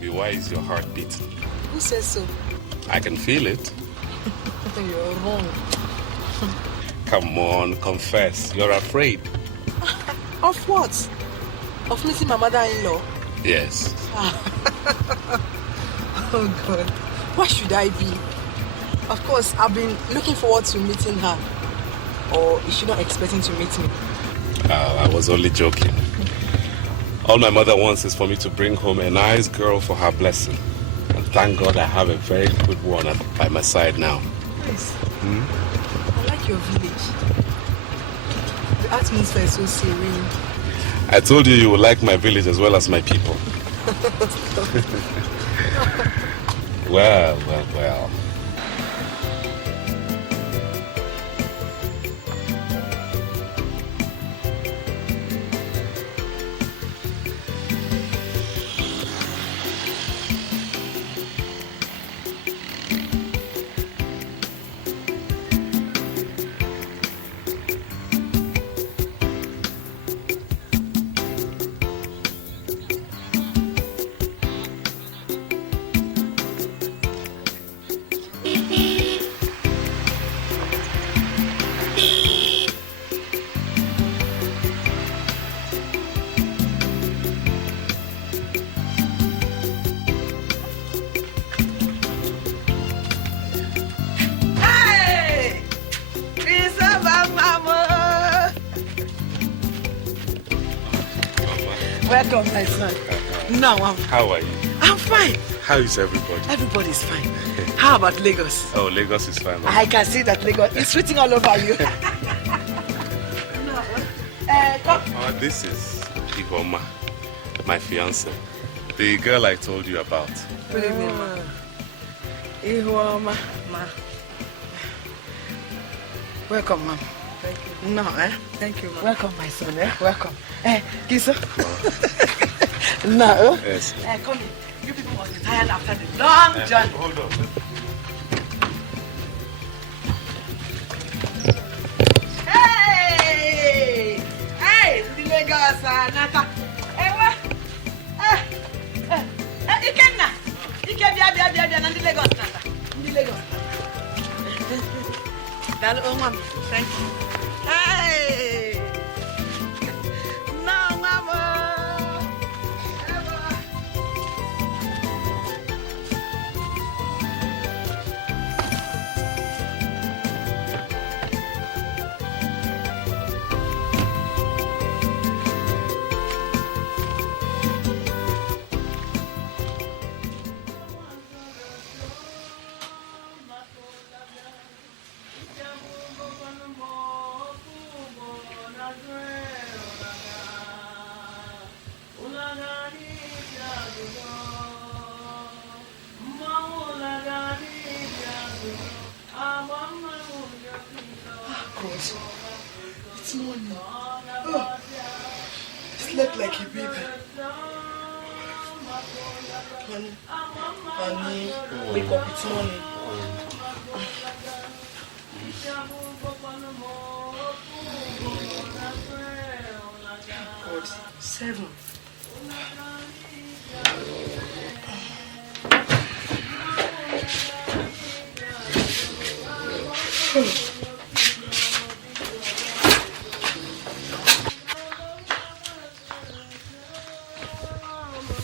baby, why is your heart beating? Who says so? I can feel it. You're wrong. Come on, confess. You're afraid. Of what? Of meeting my mother-in-law? Yes. Oh God. Why should I be? Of course, I've been looking forward to meeting her. Or is she not expecting to meet me? I was only joking. All my mother wants is for me to bring home a nice girl for her blessing. And thank God I have a very good one by my side now. Nice. I like your village. The atmosphere is so serene. I told you you would like my village as well as my people. Well. Welcome, my son. Now, How are you? I'm fine. How is everybody? Everybody's fine. How about Lagos? Oh, Lagos is fine. I can see that Lagos is sweating all over you. Come. Oh, this is Chioma, my fiancée. The girl I told you about. Good evening, ma. Chioma, ma. Welcome, ma'am. Thank you. No, Thank you, ma'am. Welcome, my son, Welcome. Kiso. No. Yes. Come in. You people must be tired after the long journey. Hold on. Hey! Hey! The Lagos, Nata. Ikenna. Bia, and the Lagos, Nata. The Lagos. Thank you. Hey! No, Mama. It's morning. Oh, slept like a baby. Honey, wake up, it's morning. God, 7.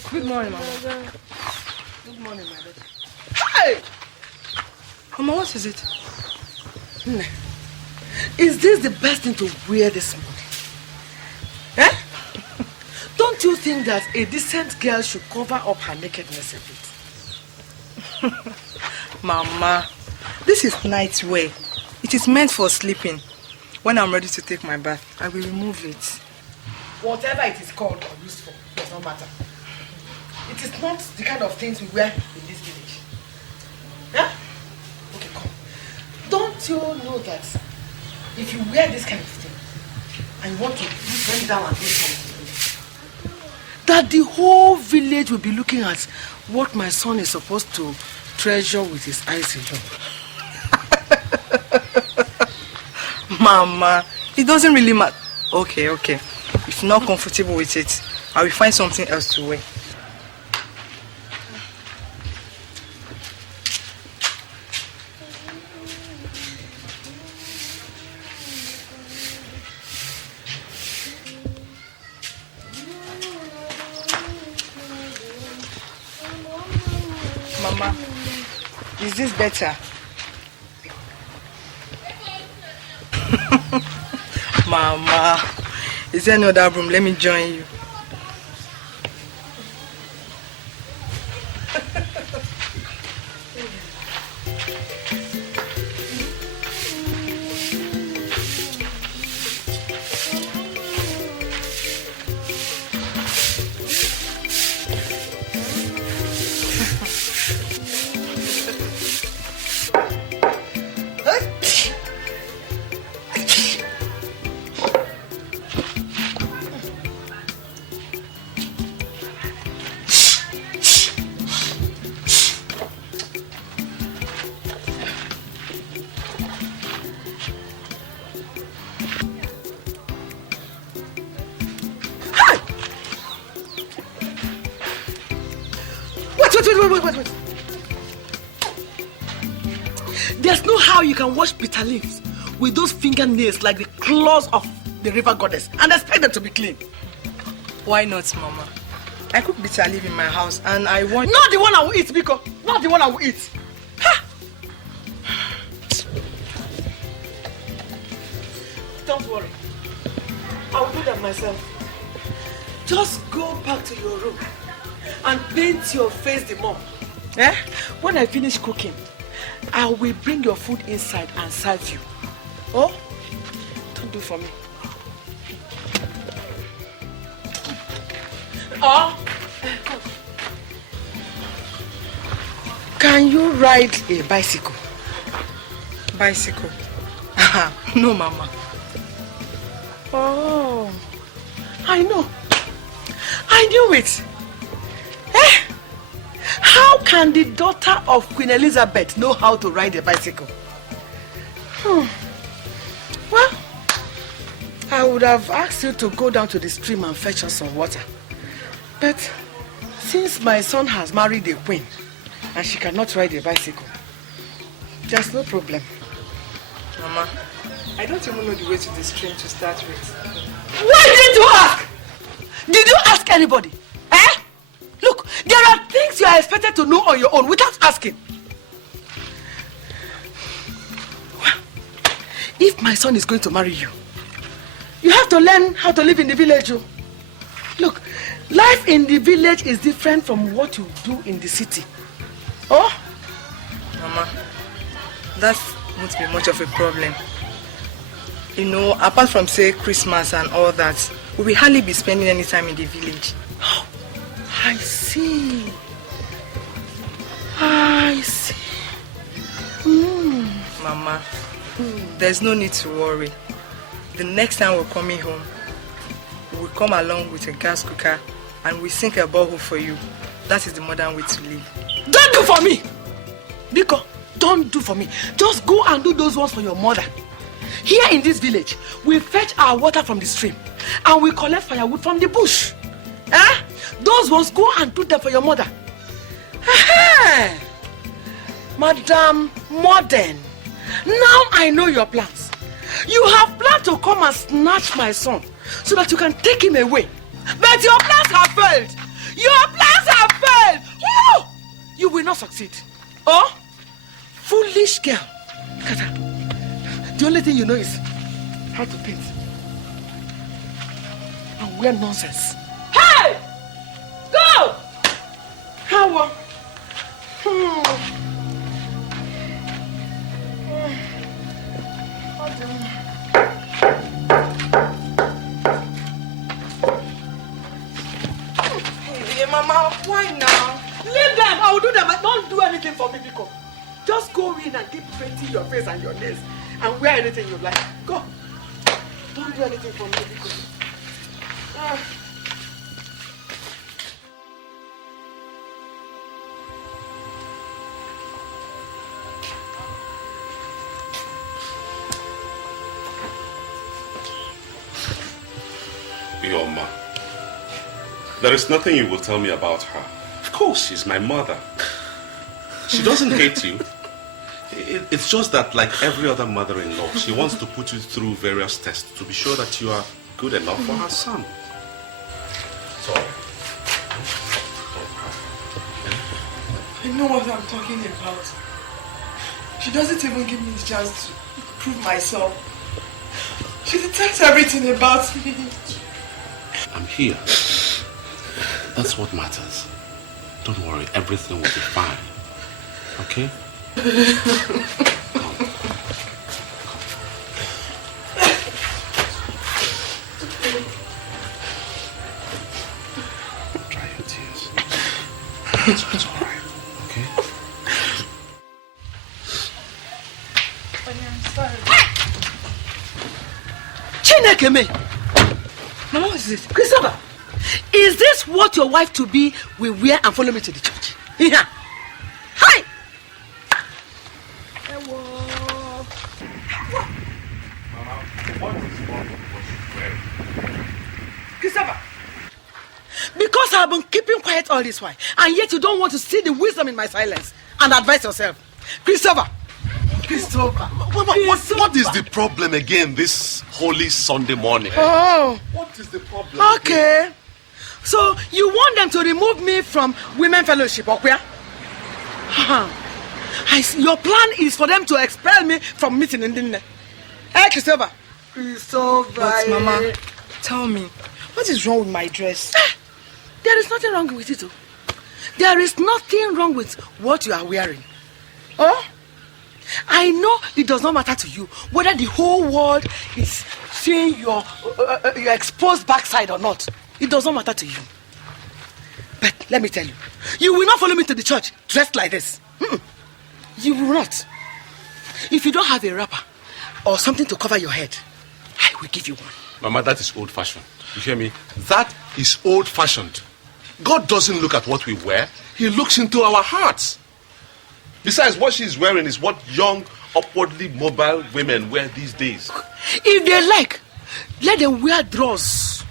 Good morning, Mama. Good morning, my daughter. Hey! Mama, what is it? Is this the best thing to wear this morning? Don't you think that a decent girl should cover up her nakedness a bit? Mama, this is night wear. It is meant for sleeping. When I'm ready to take my bath, I will remove it. Whatever it is called or used for, does not matter. It is not the kind of things we wear in this village. Okay, come. Don't you know that if you wear this kind of thing and you want to bend down and do something, that the whole village will be looking at what my son is supposed to treasure with his eyes alone? Mama, it doesn't really matter. Okay. If you're not comfortable with it, I will find something else to wear. Mama, is this better? Mama, is there another room? Let me join you. Wait. There's no how you can wash bitter leaves with those fingernails like the claws of the river goddess and expect them to be clean. Why not, Mama? I cook bitter leaf in my house and I want... Not the one I will eat, Biko. Not the one I will eat. Ha! Don't worry. I will do that myself. Just go back to your room and paint your face the more. Eh? When I finish cooking, I will bring your food inside and serve you. Oh? Don't do for me. Oh? Can you ride a bicycle? Bicycle? No, Mama. Oh, I know. I knew it. Eh? How can the daughter of Queen Elizabeth know how to ride a bicycle? Well, I would have asked you to go down to the stream and fetch us some water. But since my son has married a queen and she cannot ride a bicycle, there's no problem. Mama, I don't even know the way to the stream to start with. Why didn't you ask? Did you ask anybody? Eh? Look, there are things you are expected to know on your own without asking. Well, if my son is going to marry you, you have to learn how to live in the village. Look, life in the village is different from what you do in the city. Oh? Mama, that won't be much of a problem. You know, apart from, say, Christmas and all that, we will hardly be spending any time in the village. Oh, I see. I see. Mama, there's no need to worry. The next time we're coming home, we'll come along with a gas cooker and we sink a borehole for you. That is the modern way to live. Don't do for me! Biko, don't do for me. Just go and do those ones for your mother. Here in this village, we fetch our water from the stream and we collect firewood from the bush. Eh? Those ones, go and do them for your mother. Madam Modern, now I know your plans. You have planned to come and snatch my son so that you can take him away. But your plans have failed. Your plans have failed. Woo! You will not succeed. Oh? Foolish girl. Kata, the only thing you know is how to paint. And wear nonsense. Hey! Go! How? Hey, Mama, why now? Leave them. I will do them. Don't do anything for me, Biko. Just go in and keep painting your face and your nails and wear anything you like. Go. Don't do anything for me, Biko. Chioma, there is nothing you will tell me about her. Of course, she's my mother. She doesn't hate you. It's just that, like every other mother-in-law, she wants to put you through various tests to be sure that you are good enough for her son. So, I know what I'm talking about. She doesn't even give me the chance to prove myself. She detects everything about me. I'm here. That's what matters. Don't worry, everything will be fine. Okay? Come. Dry your tears. It's all right. Okay? I'm sorry. Chineke me! Mama, what is this? Christopher, is this what your wife to be will wear and follow me to the church? Yeah. Hi! Mama, what is wrong with what she's wearing? Christopher, because I've been keeping quiet all this while, and yet you don't want to see the wisdom in my silence and advise yourself. Christopher! Christopher! What is the problem again this holy Sunday morning? Oh! What is the problem? Okay. Again? So you want them to remove me from women fellowship, okay? Your plan is for them to expel me from meeting in the. Hey, Christopher. Christopher. But Mama, tell me, what is wrong with my dress? There is nothing wrong with it. There is nothing wrong with what you are wearing. Oh? I know it does not matter to you whether the whole world is seeing your exposed backside or not. It does not matter to you. But let me tell you, you will not follow me to the church dressed like this. You will not. If you don't have a wrapper or something to cover your head, I will give you one. Mama, that is old-fashioned. You hear me? That is old-fashioned. God doesn't look at what we wear. He looks into our hearts. Besides, what she's wearing is what young, upwardly mobile women wear these days. If they like, let them wear drawers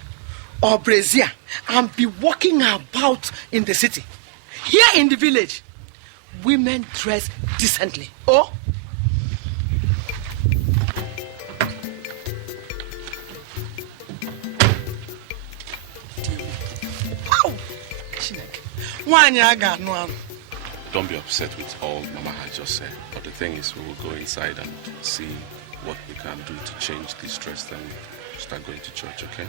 or brassiere and be walking about in the city. Here in the village, women dress decently. Oh? Don't be upset with all Mama has just said. But the thing is, we will go inside and see what we can do to change this dress. Then we'll start going to church, okay?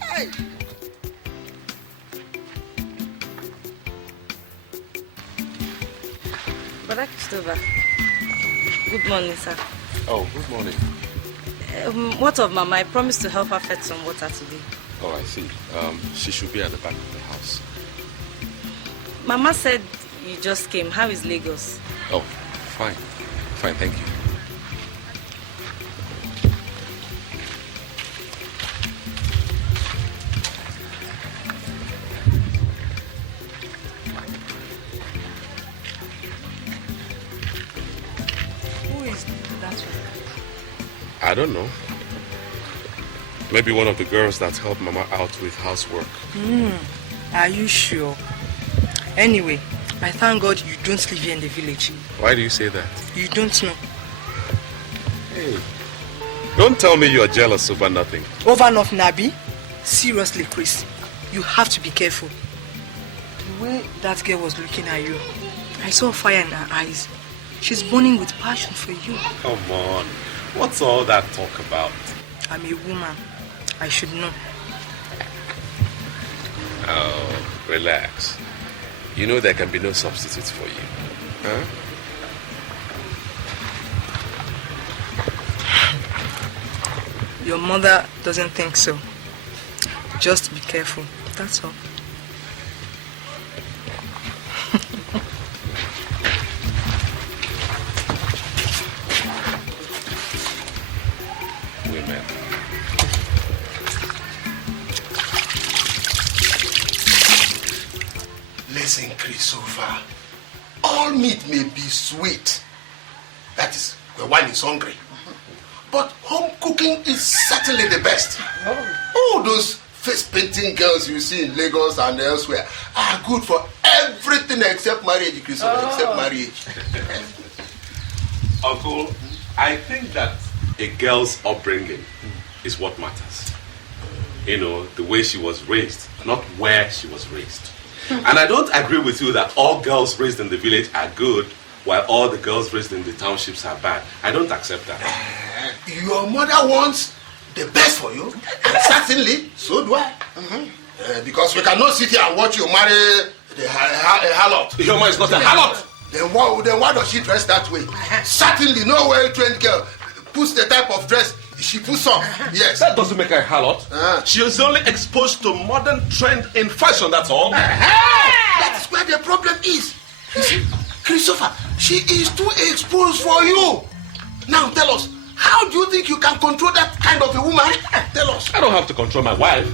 Hey! Brother Christopher, good morning, sir. Oh, good morning. What of Mama? I promised to help her fetch some water today. Oh, I see. She should be at the back of the house. Mama said you just came. How is Lagos? Oh, fine. Fine, thank you. Who is that one? I don't know. Maybe one of the girls that helped Mama out with housework. Are you sure? Anyway, I thank God you don't live here in the village. Why do you say that? You don't know. Hey, don't tell me you're jealous over nothing. Over nothing, Abi? Seriously, Chris, you have to be careful. The way that girl was looking at you, I saw fire in her eyes. She's burning with passion for you. Come on. What's all that talk about? I'm a woman. I should know. Oh, relax. You know there can be no substitutes for you. Huh? Your mother doesn't think so. Just be careful. That's all. Women. Listen, Christopher. All meat may be sweet. That is, when one is hungry. But home cooking is certainly the best. Oh, those face painting girls you see in Lagos and elsewhere are good for everything except marriage, Christopher, except marriage. Uncle, I think that a girl's upbringing is what matters. You know, the way she was raised, not where she was raised. And I don't agree with you that all girls raised in the village are good, while all the girls raised in the townships are bad. I don't accept that. Your mother wants the best for you, and certainly, so do I. Because we cannot sit here and watch you marry a harlot. Chioma is not a harlot. Then why does she dress that way? Certainly, no well-trained girl puts the type of dress she puts on. Yes. That doesn't make her a harlot. She is only exposed to modern trend in fashion, that's all. That's where the problem is. You see, Christopher, she is too exposed for you. Now tell us, how do you think you can control that kind of a woman? Tell us. I don't have to control my wife.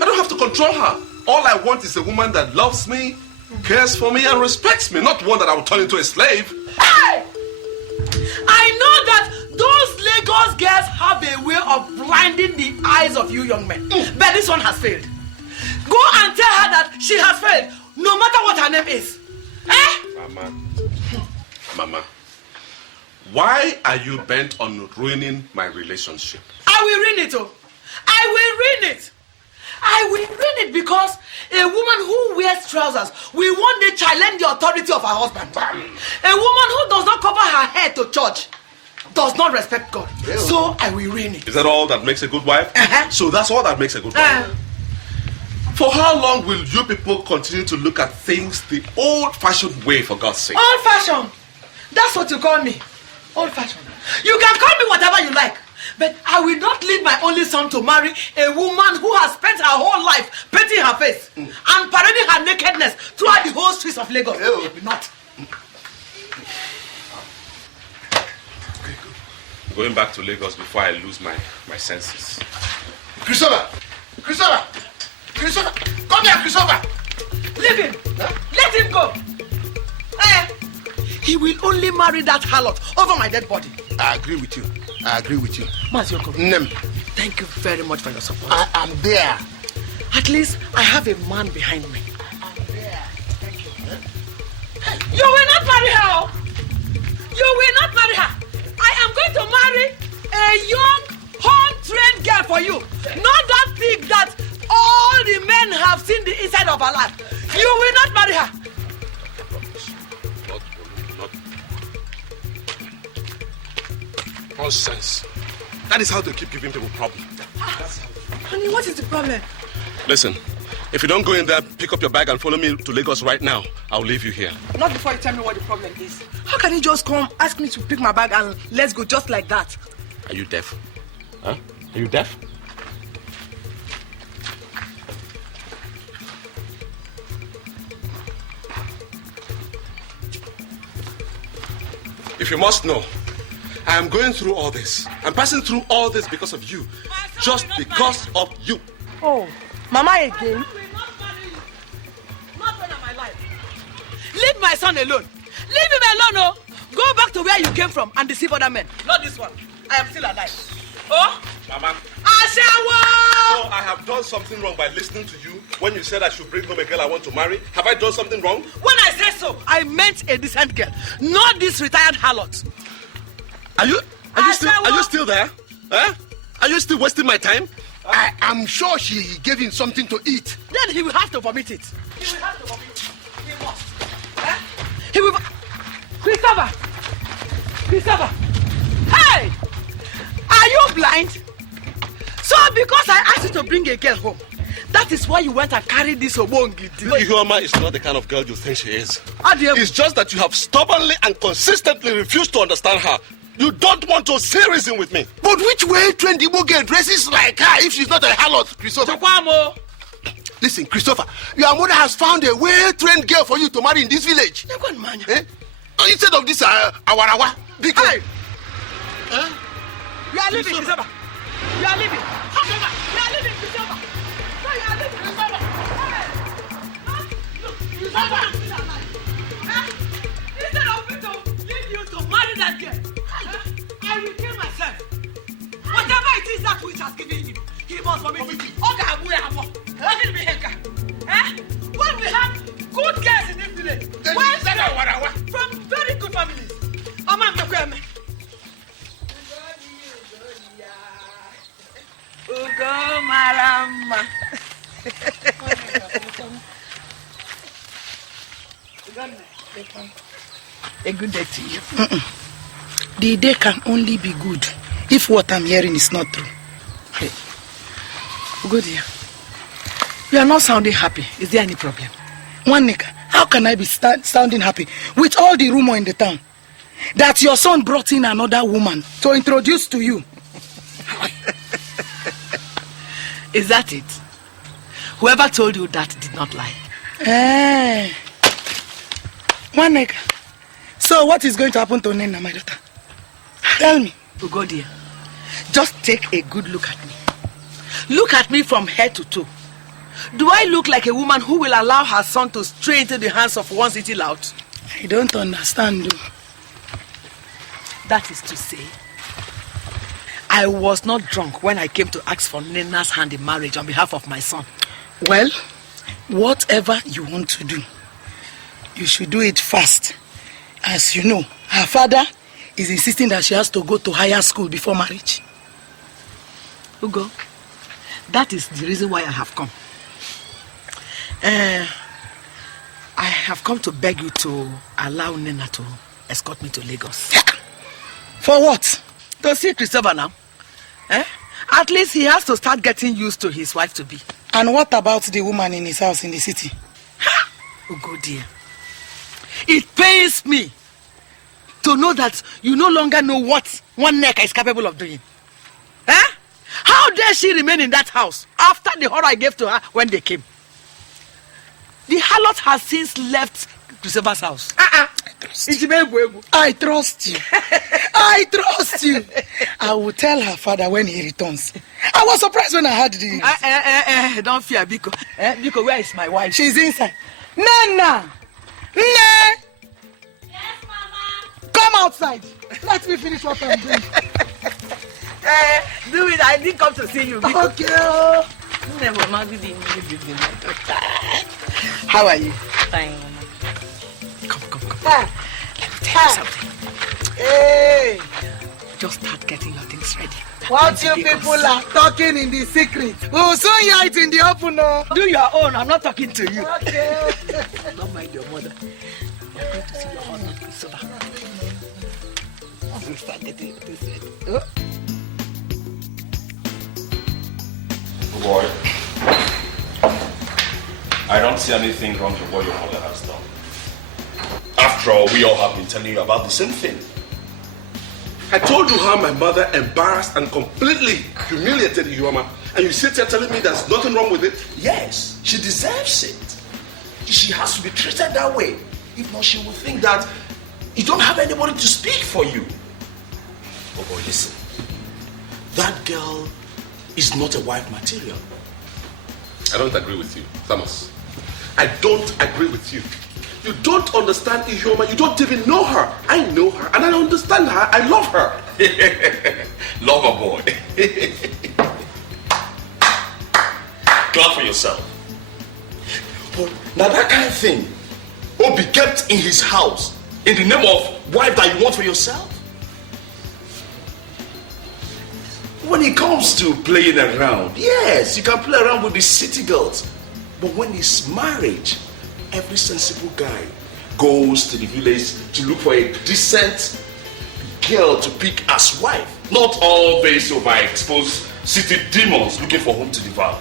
I don't have to control her. All I want is a woman that loves me, cares for me, and respects me, not one that I will turn into a slave. Hey! I know that those Lagos girls have a way of blinding the eyes of you young men. But this one has failed. Go and tell her that she has failed, no matter what her name is. Mama, why are you bent on ruining my relationship? I will ruin it, oh. I will ruin it. I will ruin it because a woman who wears trousers will one day challenge the authority of her husband. A woman who does not cover her head to church does not respect God. So I will ruin it. Is that all that makes a good wife? So that's all that makes a good wife? For how long will you people continue to look at things the old-fashioned way, for God's sake? Old-fashioned? That's what you call me. Old-fashioned. You can call me whatever you like. But I will not leave my only son to marry a woman who has spent her whole life painting her face and parading her nakedness throughout the whole streets of Lagos. I will not. Going back to Lagos before I lose my senses. Christopher! Come here, Christopher! Leave him. Let him go. He will only marry that harlot over my dead body. I agree with you. Mazioko, thank you very much for your support. I am there. At least I have a man behind me. I'm there. Thank you. You will not marry her. You will not marry her. I am going to marry a young, home-trained girl for you. Not that pig that all the men have seen the inside of her life. You will not marry her. Nonsense. That is how they keep giving people problems. Honey, what is the problem? Listen, if you don't go in there, pick up your bag and follow me to Lagos right now, I'll leave you here. Not before you tell me what the problem is. How can you just come, ask me to pick my bag and let's go just like that? Are you deaf? Huh? Are you deaf? If you must know, I am going through all this. I'm passing through all this because of you. Just because of you. Oh, Mama again? Not when I'm alive. Leave my son alone. Leave him alone, oh. Go back to where you came from and deceive other men. Not this one. I am still alive. Oh? Mama. Ashawo! So I have done something wrong by listening to you when you said I should bring home a girl I want to marry. Have I done something wrong? When I said so, I meant a decent girl, not this retired harlot. Are you still there? Huh? Are you still wasting my time? I am sure she gave him something to eat. Then he will have to vomit it. He will have to vomit it. He must. He will. Christopher! Hey! Are you blind? So because I asked you to bring a girl home, that is why you went and carried this obongi. Chioma is not the kind of girl you think she is. Adieu. It's just that you have stubbornly and consistently refused to understand her. You don't want to see reason with me. But which way trained Igbo girl dresses like her if she's not a harlot, Christopher? Chukwamo. Listen, Christopher, your mother has found a well-trained girl for you to marry in this village. Instead of this awarawa. Because... Hey! You are leaving, Christopher. You are leaving. You are leaving, Christopher. No, you are leaving, Christopher. Hey! Look, Christopher. Instead of me to leave you to marry that girl, I will kill myself. Whatever it is that which has given him, He must for me. Okay, when we have good girls in this village, from very good families. Ugo Marama. A good day to you. The day can only be good if what I'm hearing is not true. Hey, Ugo dear, you are not sounding happy. Is there any problem? Nwaneka, how can I be sounding happy with all the rumor in the town that your son brought in another woman to introduce to you? Is that it? Whoever told you that did not lie. Nwaneka, so what is going to happen to Nena, my daughter? Tell me. Ugo dear, just take a good look at me. Look at me from head to toe. Do I look like a woman who will allow her son to stray into the hands of one city lout? I don't understand. That is to say, I was not drunk when I came to ask for Nena's hand in marriage on behalf of my son. Well, whatever you want to do, you should do it fast. As you know, her father is insisting that she has to go to higher school before marriage. Ugo, that is the reason why I have come. I have come to beg you to allow Nena to escort me to Lagos. For what? To see Christopher now. At least he has to start getting used to his wife to be. And what about the woman in his house in the city? Ugo dear, it pains me to know that you no longer know what one neck is capable of doing. How dare she remain in that house after the horror I gave to her when they came? The harlot has since left Christopher's house. I trust you. I trust you. I will tell her father when he returns. I was surprised when I heard the... Don't fear, Biko. Biko, where is my wife? She's inside. Nana! Yes, Mama. Come outside. Let me finish what I'm doing. Do it. I didn't come to see you, Biko. Okay. How are you? Fine, Mama. Come. Let me tell you something. Hey! Just start getting your things ready. What you people are talking in the secret, we'll soon hear it in the open. No? Do your own. I'm not talking to you. Okay. Don't mind your mother. You're going to see your husband, Christopher. We'll start getting your things ready. Boy, I don't see anything wrong with what your mother has done. After all, we all have been telling you about the same thing. I told you how my mother embarrassed and completely humiliated Chioma, and you sit here telling me there's nothing wrong with it? Yes, she deserves it. She has to be treated that way. If not, she will think that you don't have anybody to speak for you. Oh boy, listen. That girl is not a wife material. I don't agree with you, Thomas. I don't agree with you. You don't understand Chioma. You don't even know her. I know her and I understand her. I love her. Love her, boy. Clap for yourself. But now that kind of thing will be kept in his house in the name of wife that you want for yourself. When it comes to playing around, yes, you can play around with the city girls. But when it's marriage, every sensible guy goes to the village to look for a decent girl to pick as wife. Not all these overexposed city demons looking for whom to devour.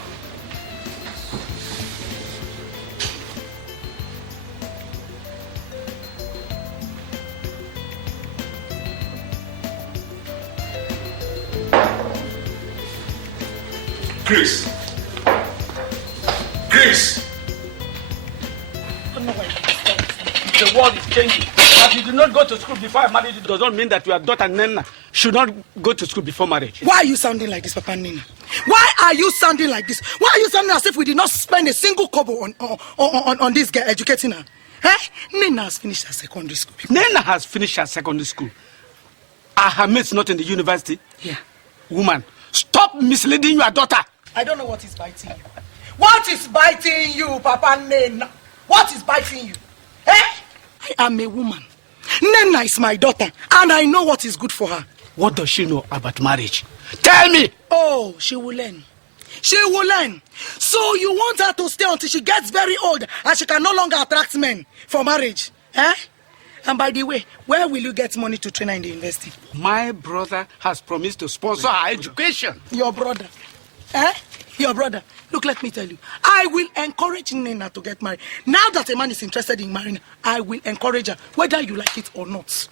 Chris. The world is changing. That you do not go to school before I married you does not mean that your daughter Nena should not go to school before marriage. Why are you sounding like this, Papa Nina? Why are you sounding like this? Why are you sounding as if we did not spend a single kobo on this girl educating her? Nena has finished her secondary school. Nena has finished her secondary school. Are her mates not in the university? Yeah. Woman, stop misleading your daughter. I don't know what is biting you. What is biting you, Papa Nena? What is biting you? Eh? I am a woman. Nena is my daughter, and I know what is good for her. What does she know about marriage? Tell me! Oh, she will learn. She will learn. So you want her to stay until she gets very old and she can no longer attract men for marriage? Eh? And by the way, where will you get money to train her in the university? My brother has promised to sponsor her education. Your brother? Eh? Your brother? Look, let me tell you. I will encourage Nena to get married. Now that a man is interested in marrying, I will encourage her, whether you like it or not.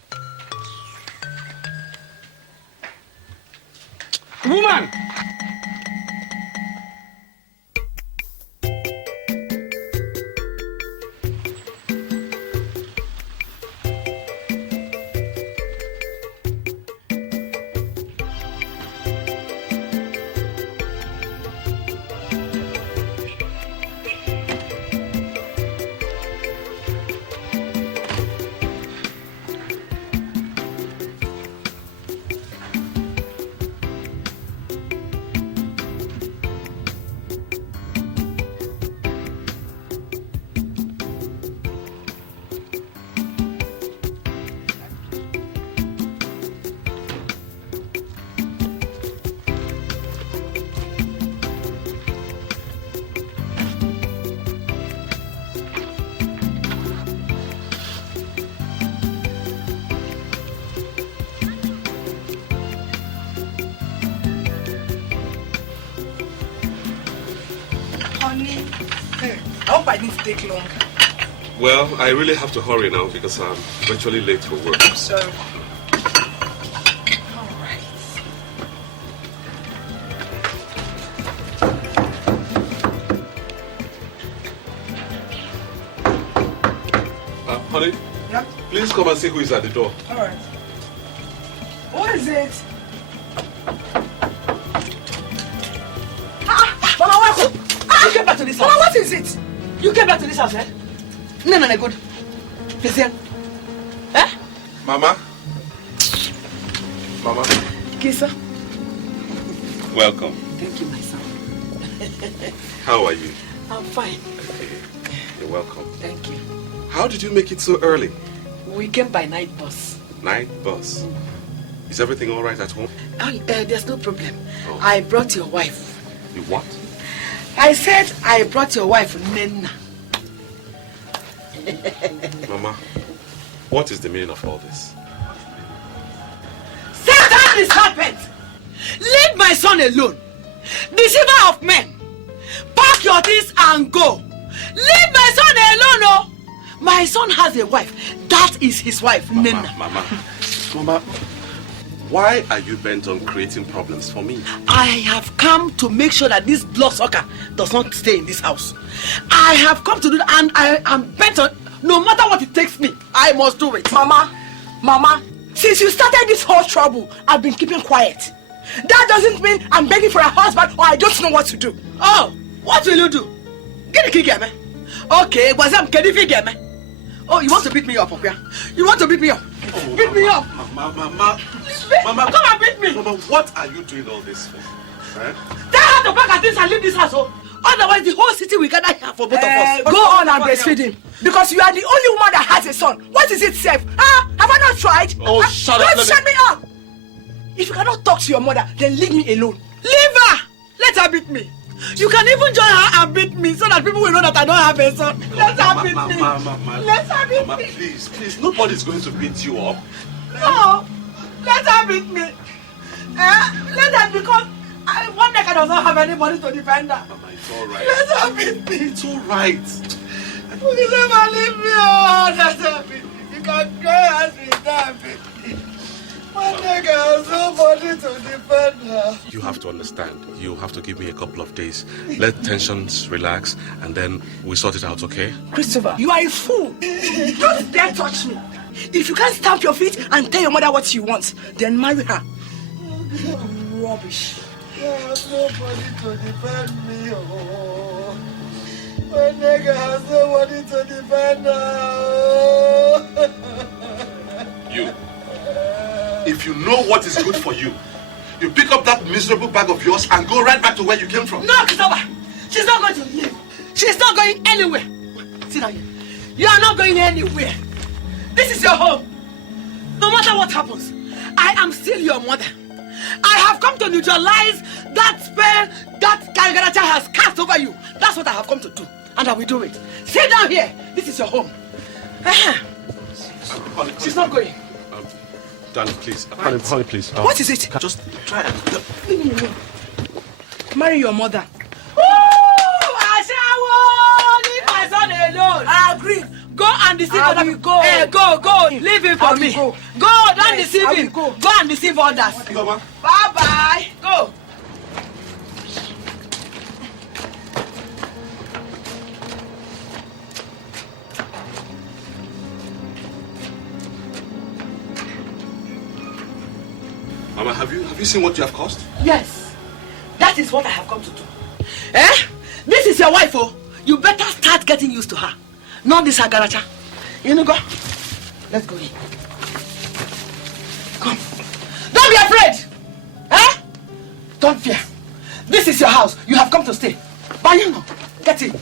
Woman! I hope I didn't take long. Well, I really have to hurry now because I'm virtually late for work. I'm sorry. All right. Honey? Yeah? Please come and see who is at the door. All right. What is it? Mama, welcome. You came back to this house. Mama, what is it? You came back to this house, eh? No, good. Listen. Eh? Mama? Mama? Kisa? Welcome. Thank you, my son. How are you? I'm fine. You're welcome. Thank you. How did you make it so early? We came by night bus. Night bus. Is everything all right at home? There's no problem. Oh. I brought your wife. You what? I said I brought your wife, Nena. Mama, what is the meaning of all this? Satan is serpent! Leave my son alone. Deceiver of men. Pack your things and go. Leave my son alone, oh! My son has a wife. That is his wife, Nena. Mama, why are you bent on creating problems for me? I have come to make sure that this bloodsucker does not stay in this house. I have come to do that, and I am bent on, no matter what it takes me, I must do it. Mama, since you started this whole trouble, I've been keeping quiet. That doesn't mean I'm begging for a husband or I don't know what to do. Oh, what will you do? Get the key, game. Okay, was I'm getting the game. Oh, you want to beat me up, okay? You want to beat me up? Oh, beat me up. Mama, come and beat me. Mama, what are you doing all this for? Eh? Tell her to pack her things and leave this house, oh. Otherwise, the whole city will gather here for both of us. Go on and breastfeed him. Because you are the only woman that has a son. What is it, safe? Huh? Have I not tried? Oh, shut up. Don't shut me up. If you cannot talk to your mother, then leave me alone. Leave her. Let her beat me. You can even join her and beat me so that people will know that I don't have a son. Let her beat me. Let her beat me. Please, nobody's going to beat you up. No, let her beat me. Let her, because one day I does not have anybody to defend her. Mama, it's all right. Let her beat me. It's all right. Please never leave me. Oh, let her beat me. You can cry as we die, beat me. One day I has nobody to defend her. You have to understand. You have to give me a couple of days. Let tensions relax, and then we sort it out, okay? Christopher, you are a fool. Don't dare touch me. If you can't stamp your feet and tell your mother what you want, then marry her. Rubbish. There's nobody to defend me. Oh. My nigga has nobody to defend her. You. If you know what is good for you, you pick up that miserable bag of yours and go right back to where you came from. No, Christopher. She's not going to leave. She's not going anywhere. Sit down here. You are not going anywhere. This is your home. No matter what happens, I am still your mother. I have come to neutralize that spell that Gargaracha has cast over you. That's what I have come to do. And I will do it. Sit down here. This is your home. She's not going. Darling, please. Honey, please. What is it? Just try and... Marry your mother. Leave my son alone. I agree. Go and deceive others. Go. Go. Leave him for me. Go. Don't deceive him. Go and deceive others. Bye. Go. Mama, have you seen what you have caused? Yes. That is what I have come to do. This is your wife, oh. You better start getting used to her. Not this Agaracha. You know, go. Let's go in. Come. Don't be afraid. Don't fear. This is your house. You have come to stay. But you know, get in.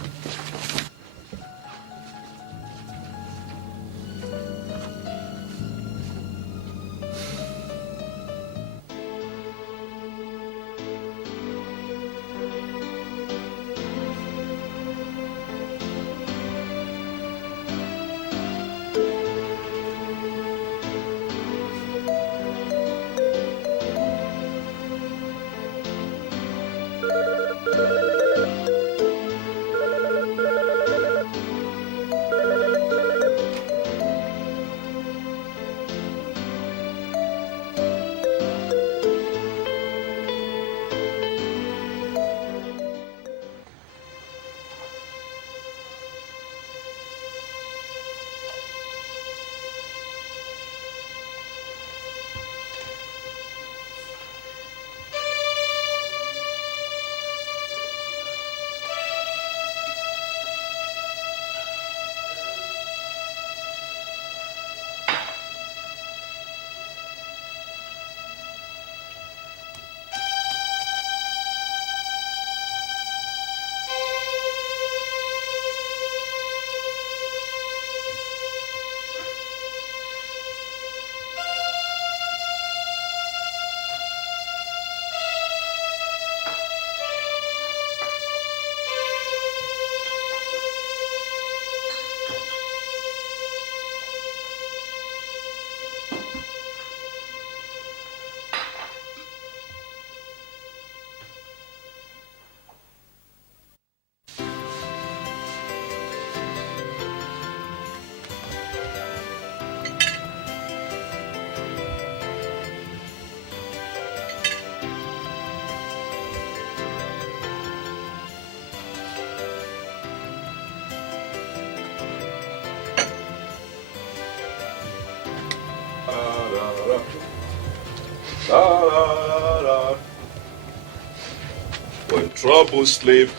When trouble sleep,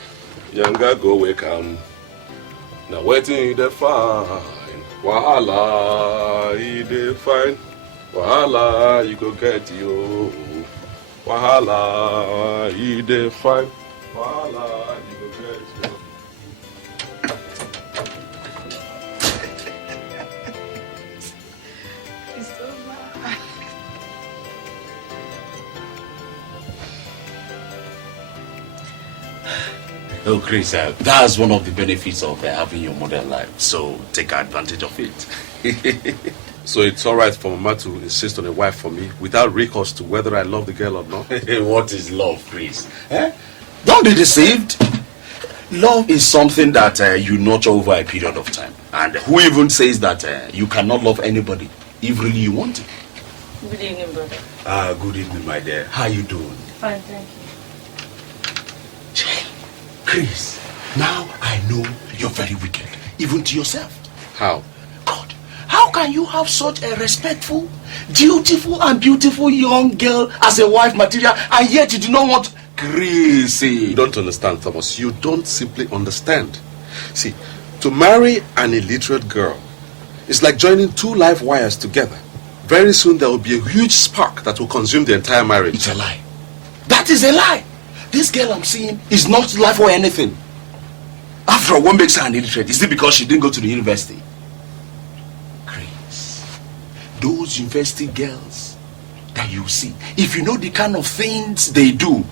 younger go wake am. Now waiting the fine, wahala the fine, wahala you go get you, wahala the fine, wahala you go get you. Oh, Chris, that's one of the benefits of having your modern life. So take advantage of it. So it's all right for Mama to insist on a wife for me without recourse to whether I love the girl or not? What is love, Chris? Don't be deceived. Love is something that you nurture over a period of time. And who even says that you cannot love anybody if really you want to? Good evening, brother. Good evening, my dear. How you doing? Fine, thank you. Chris, now I know you're very wicked, even to yourself. How? God, how can you have such a respectful, dutiful, and beautiful young girl as a wife material, and yet you do not want Chrissy? You don't understand, Thomas. You don't simply understand. See, to marry an illiterate girl is like joining two live wires together. Very soon there will be a huge spark that will consume the entire marriage. It's a lie. That is a lie. This girl I'm seeing is not life or anything. After all, what makes her an illiterate? Is it because she didn't go to the university? Grace, those university girls that you see, if you know the kind of things they do,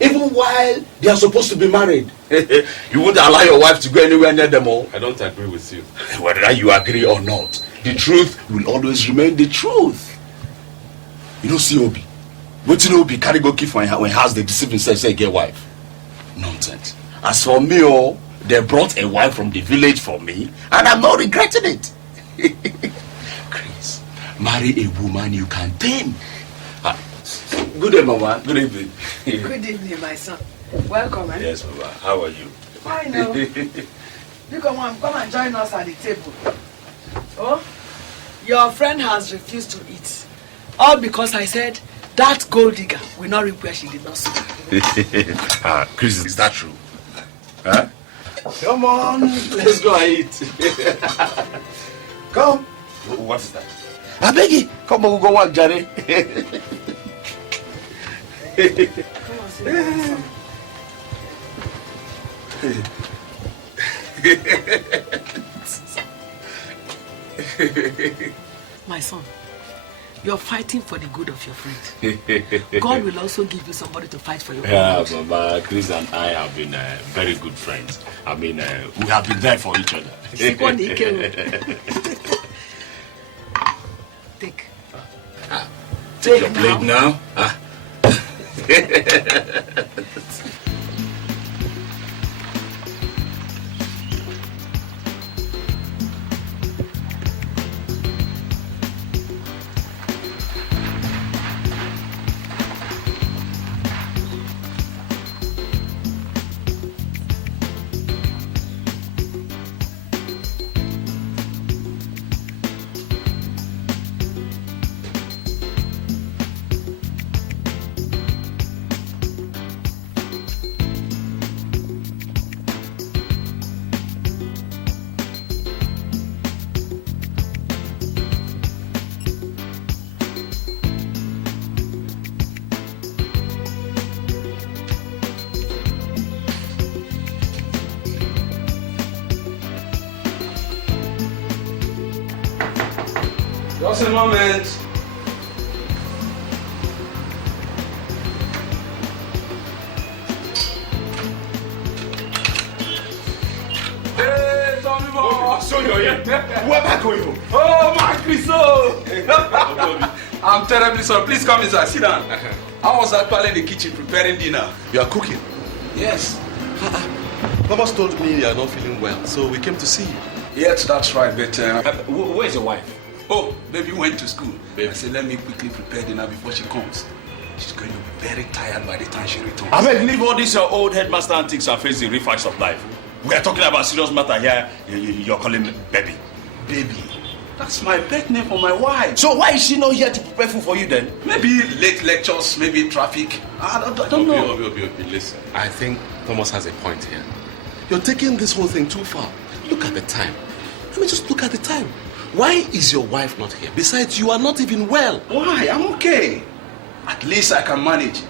even while they are supposed to be married, you wouldn't allow your wife to go anywhere near them all. I don't agree with you. Whether you agree or not, the truth will always remain the truth. You don't see Obi. What you know, Obi carry go keep when house they deceive themselves say get wife. Nonsense. As for me, they brought a wife from the village for me, and I'm not regretting it. Chris, marry a woman you can tame. Good day, Mama. Good evening. Good evening, my son. Welcome, eh? Yes, Mama. How are you? Fine, no. You come and join us at the table. Oh, your friend has refused to eat. All because I said that gold digger will not reap where she did not sow. Chris, is that true? Huh? Come on, let's go and eat. Come. What is that? I beg you. Come on, we'll go walk, Johnny. Come on, sit down, son. My son, you're fighting for the good of your friend. God will also give you somebody to fight for your friend. Yeah, Mama, Chris and I have been very good friends. I mean, we have been there for each other. Take. Take your plate now. Just a moment. Hey, Tommy Boy. So you're here. Where am I going home? Oh, my Chriso. I'm terribly sorry. Please come inside. Sit down. I was actually in the kitchen preparing dinner. You are cooking? Yes. Thomas told me you are not feeling well, so we came to see you. Yes, that's right, but... where's your wife? Oh, baby went to school. Baby. I said, let me quickly prepare dinner before she comes. She's going to be very tired by the time she returns. I beg, leave all this your old headmaster antics and face the real facts of life. We are talking about serious matter here. You're calling me baby. Baby. That's my pet name for my wife. So why is she not here to prepare food for you then? Maybe late lectures, maybe traffic. I don't know. Obi, listen. I think Thomas has a point here. You're taking this whole thing too far. Look at the time. I mean, just look at the time. Why is your wife not here? Besides, you are not even well. Why? I'm okay. At least I can manage.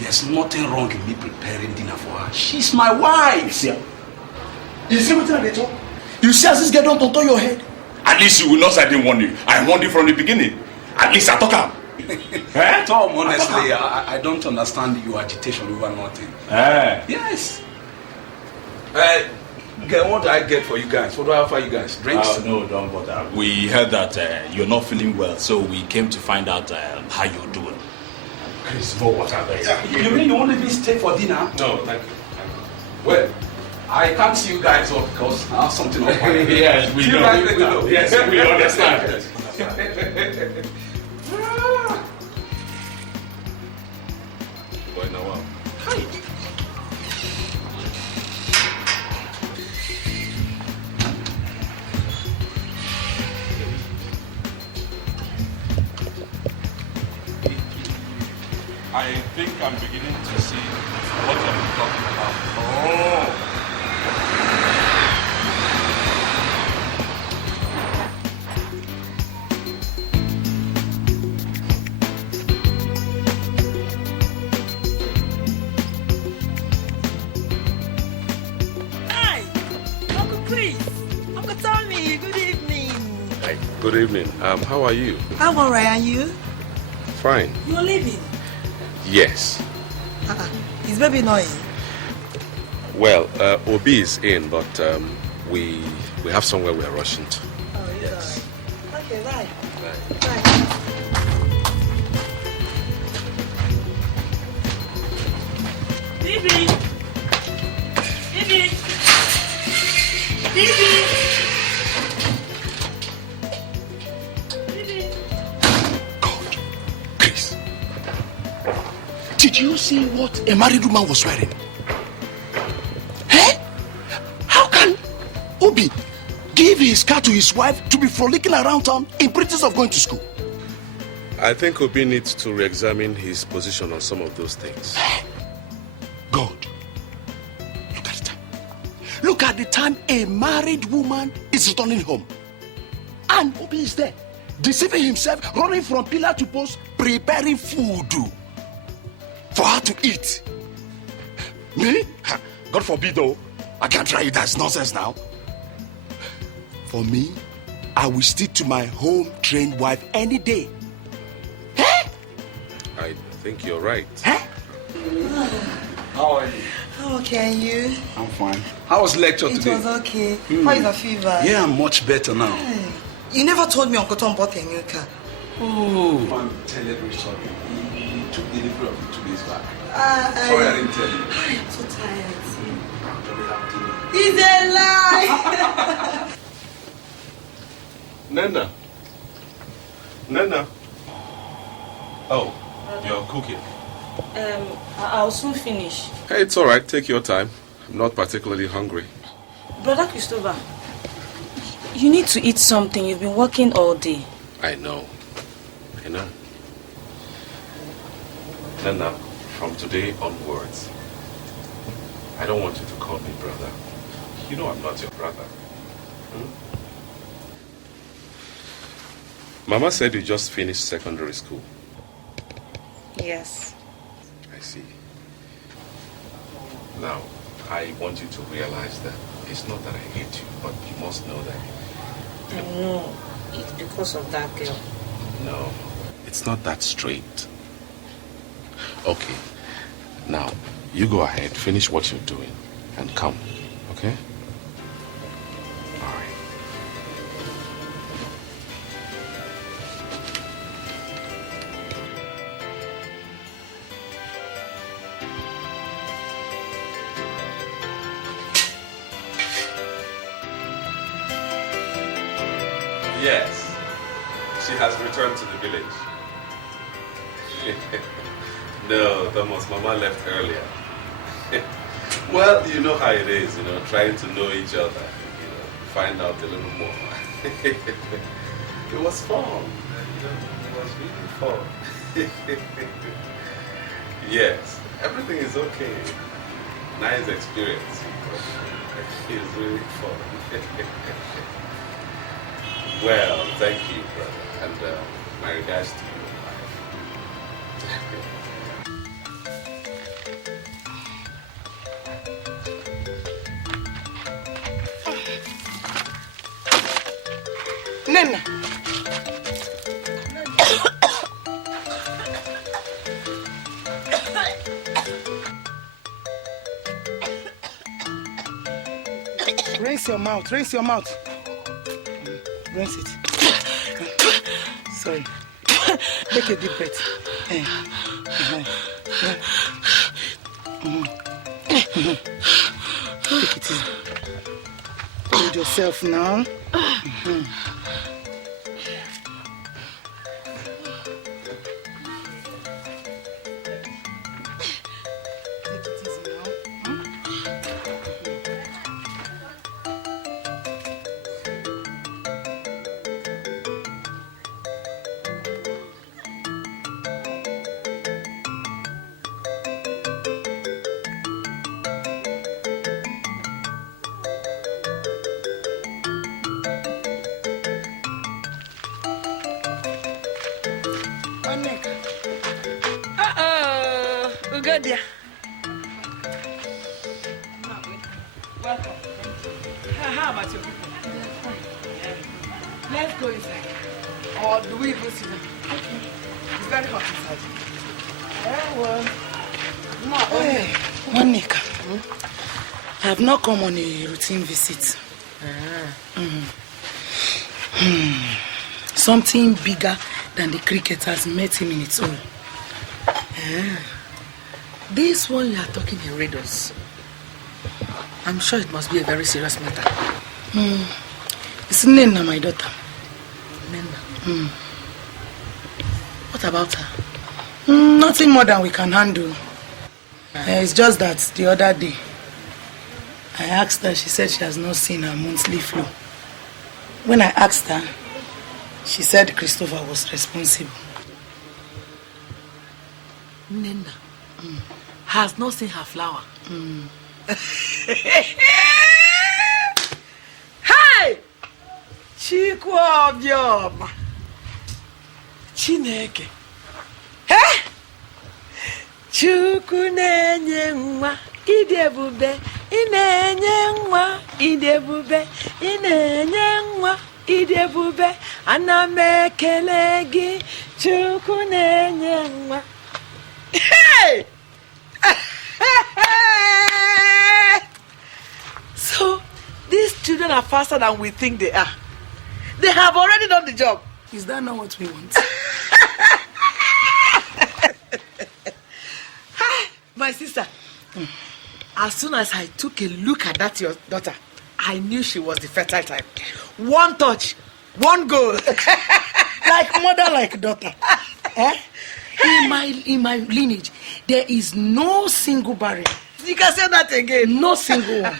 There's nothing wrong in me preparing dinner for her. She's my wife. You see what I do? You see as this girl don't turn your head? At least you will not say I didn't warn you. I warned you from the beginning. At least I talk her. Tom, honestly, I don't understand your agitation over nothing. Yes. What do I get for you guys? What do I have for you guys? Drinks? No, don't bother. We heard that you're not feeling well, so we came to find out how you're doing. Chris, no water there. You mean you want me to stay for dinner? No, thank you. Well, I can't see you guys off because I have something on my mind. Yes, we know. Yes, we understand. Boy, now, Hi. I think I'm beginning to see what you're talking about. Oh! Chris. Uncle Tommy, good evening. Hi, good evening. How are you? I'm alright, and you? Fine. You're leaving? Yes. Is baby not in? Well, Obi is in, but we have somewhere we're rushing to. Oh, yes. Okay, bye. Bye. Bibi! Bibi! Bibi! God, Chris. Did you see what a married woman was wearing? Eh? How can Obi give his car to his wife to be frolicking around town in pretense of going to school? I think Obi needs to re-examine his position on some of those things. God, look at the time. Look at the time a married woman is returning home. And Obi is there, deceiving himself, running from pillar to post, preparing food for her to eat. Me? God forbid though. I can't try it. That's nonsense now. For me, I will stick to my home-trained wife any day. Eh? I think you're right. Eh? How are you? Okay, and you? I'm fine. How was lecture It today? was okay. How is the fever? Yeah, I'm much better now. You never told me Uncle Tom bought Enyiocha. Oh, I'm terribly sorry. He took delivery of it 2 days back. Sorry, I didn't tell you. I'm so tired. See? He's a lie! Nana. Nana. Oh, you're cooking. I'll soon finish. Hey, it's all right. Take your time. I'm not particularly hungry. Brother Christopher, you need to eat something. You've been working all day. I know. Nana, from today onwards, I don't want you to call me brother. You know I'm not your brother. Mama said you just finished secondary school. Yes. I see. Now, I want you to realize that it's not that I hate you, but you must know that. I know. It's because of that girl. No, it's not that straight. Okay. Now, you go ahead, finish what you're doing, and come, okay? All right. Yes, she has returned to the village. No, Thomas, Mama left earlier. Well, you know how it is, trying to know each other, find out a little more. It was fun, it was really fun. Yes, everything is okay. Nice experience. It was really fun. Well, thank you, brother, and my regards to you. Nana. Rinse your mouth, rinse your mouth. Rinse it. Sorry. Take a deep breath. Take it easy. Hold yourself now. How about your people? Let's go inside. Or do we even sit down? It's very hot inside. Well. Hey, Monica. I have not come on a routine visit. Something bigger than the cricket has met him in its own. This one you are talking in riddles. I'm sure it must be a very serious matter. It's Nena, my daughter. Nena? What about her? Nothing more than we can handle. It's just that the other day, I asked her, she said she has not seen her monthly flow. When I asked her, she said Christopher was responsible. Nena has not seen her flower. Hey! Chikwuka! Chineke! Hey! Chukwu na-enye nwa ịdị ebube, ị na-enye nwa ịdị ebube, ị na-enye nwa ịdị ebube, ana m ekele gị Chukwu na-enye nwa. Hey! So these children are faster than we think they are. They have already done the job. Is that not what we want? My sister, as soon as I took a look at that your daughter, I knew she was the fertile type. One touch, one goal. Like mother, like daughter. In my lineage, there is no single barrier. You can say that again. No single one.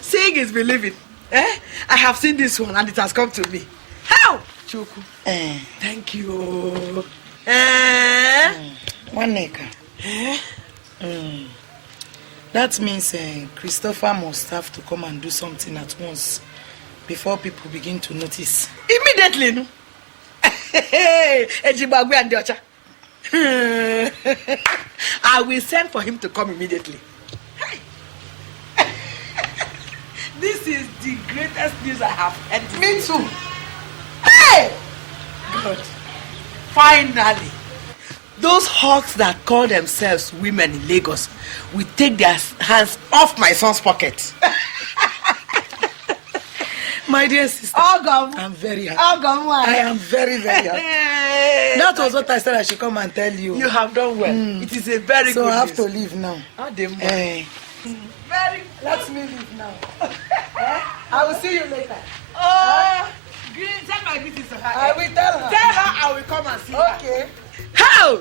Seeing is believing. I have seen this one and it has come to me. How? Chuku. Thank you. One acre. That means Christopher must have to come and do something at once before people begin to notice. Immediately, no? Ejibagwe and Enyiocha. I will send for him to come immediately. This is the greatest news I have heard. Me too. Hey! God. Finally, those hawks that call themselves women in Lagos will take their hands off my son's pocket. My dear sister, I'm very happy. I am very, very happy. That was what I said I should come and tell you. You have done well. It is a very so good I have news. to leave now. Very Let me leave now. I will see you later. Tell my greetings to her. I will tell her. Tell her I will come and see her. Okay. How?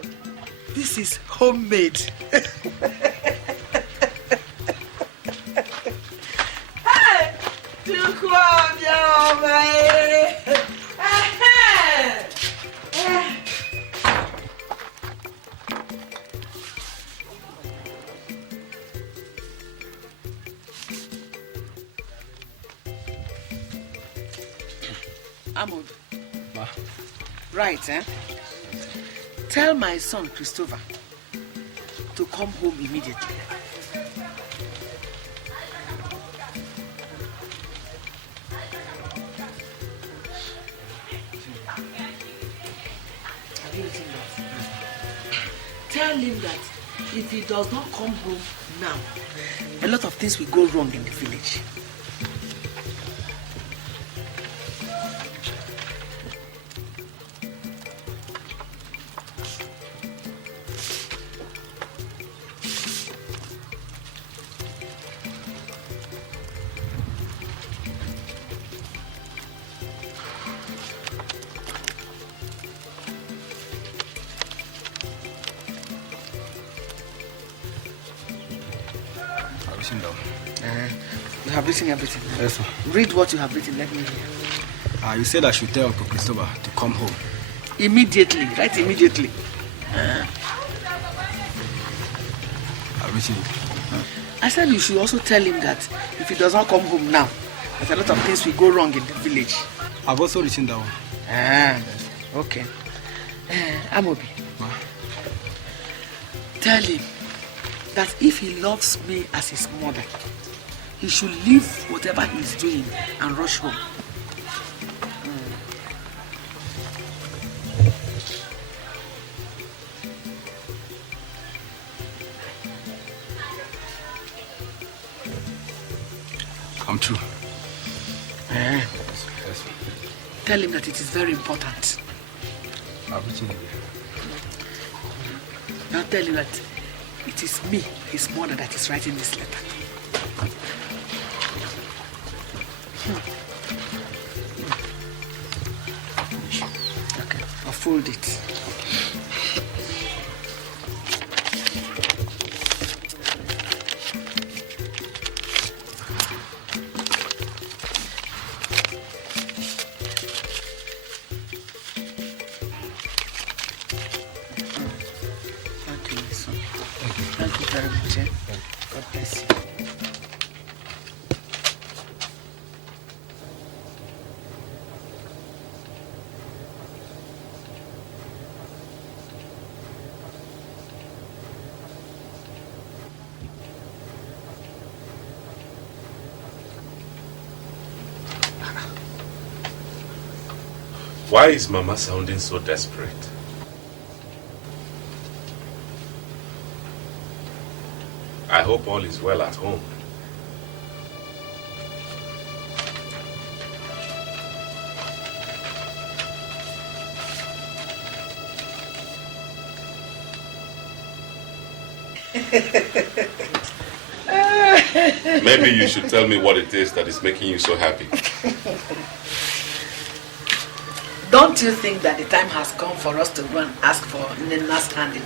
This is homemade. Hey! Amod. Right, Tell my son Christopher to come home immediately. Have you written that? Tell him that if he does not come home now, a lot of things will go wrong in the village. You have written everything. Yes, sir. Read what you have written. Let me hear. You said I should tell Uncle Christopher to come home. Immediately. Right immediately. I've written it. I said you should also tell him that if he does not come home now, that a lot of things will go wrong in the village. I've also written that one. Okay. Amobi. Tell him that if he loves me as his mother, he should leave whatever he's doing and rush home. Come true. Tell him that it is very important. Now tell him that it is me, his mother, that is writing this letter. Okay, I'll fold it. Why is Mama sounding so desperate? I hope all is well at home. Maybe you should tell me what it is that is making you so happy. Don't you think that the time has come for us to go and ask for Nna's hand?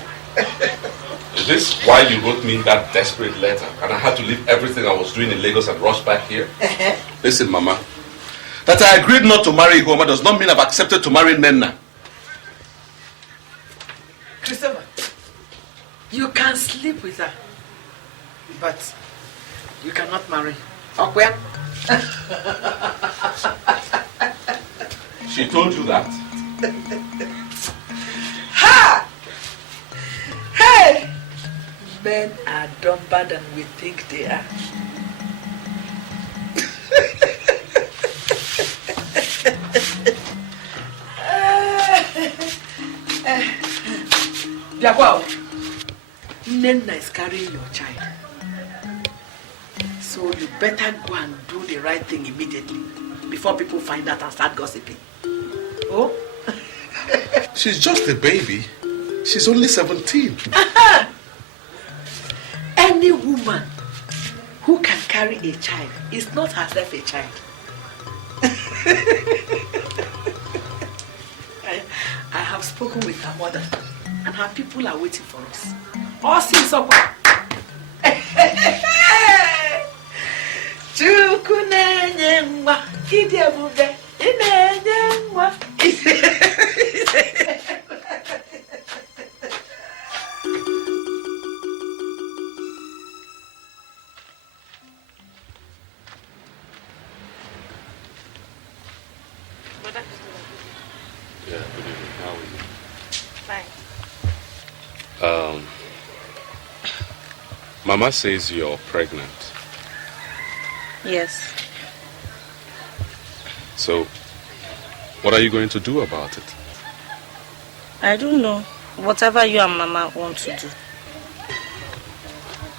Is this why you wrote me that desperate letter and I had to leave everything I was doing in Lagos and rush back here? Listen, Mama, that I agreed not to marry Homa does not mean I've accepted to marry Nena. Christopher, you can sleep with her, but you cannot marry. Okay? She told you that? Ha! Hey! Men are dumber than we think they are. Wow. Nena is carrying your child. So you better go and do the right thing immediately before people find out and start gossiping. Oh? She's just a baby. She's only 17. Any woman who can carry a child is not herself a child. I have spoken with her mother, and her people are waiting for us. All since up. Chukwuka, Idiabube, Enyiocha. Yeah, good evening. How are you? Fine. Mama says you're pregnant. Yes. So, what are you going to do about it? I don't know. Whatever you and Mama want to do.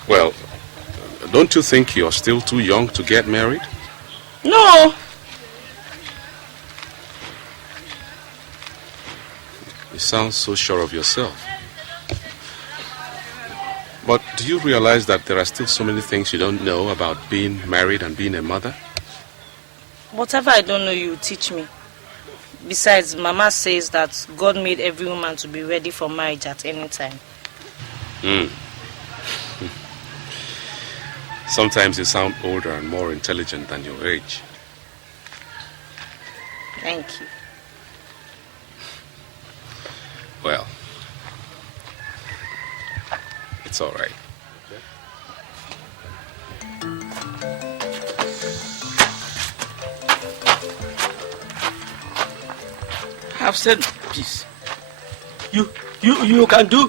Well, don't you think you're still too young to get married? No. You sound so sure of yourself. But do you realize that there are still so many things you don't know about being married and being a mother? Whatever I don't know, you teach me. Besides, Mama says that God made every woman to be ready for marriage at any time. Sometimes you sound older and more intelligent than your age. Thank you. Well, it's all right. I've said peace. You can do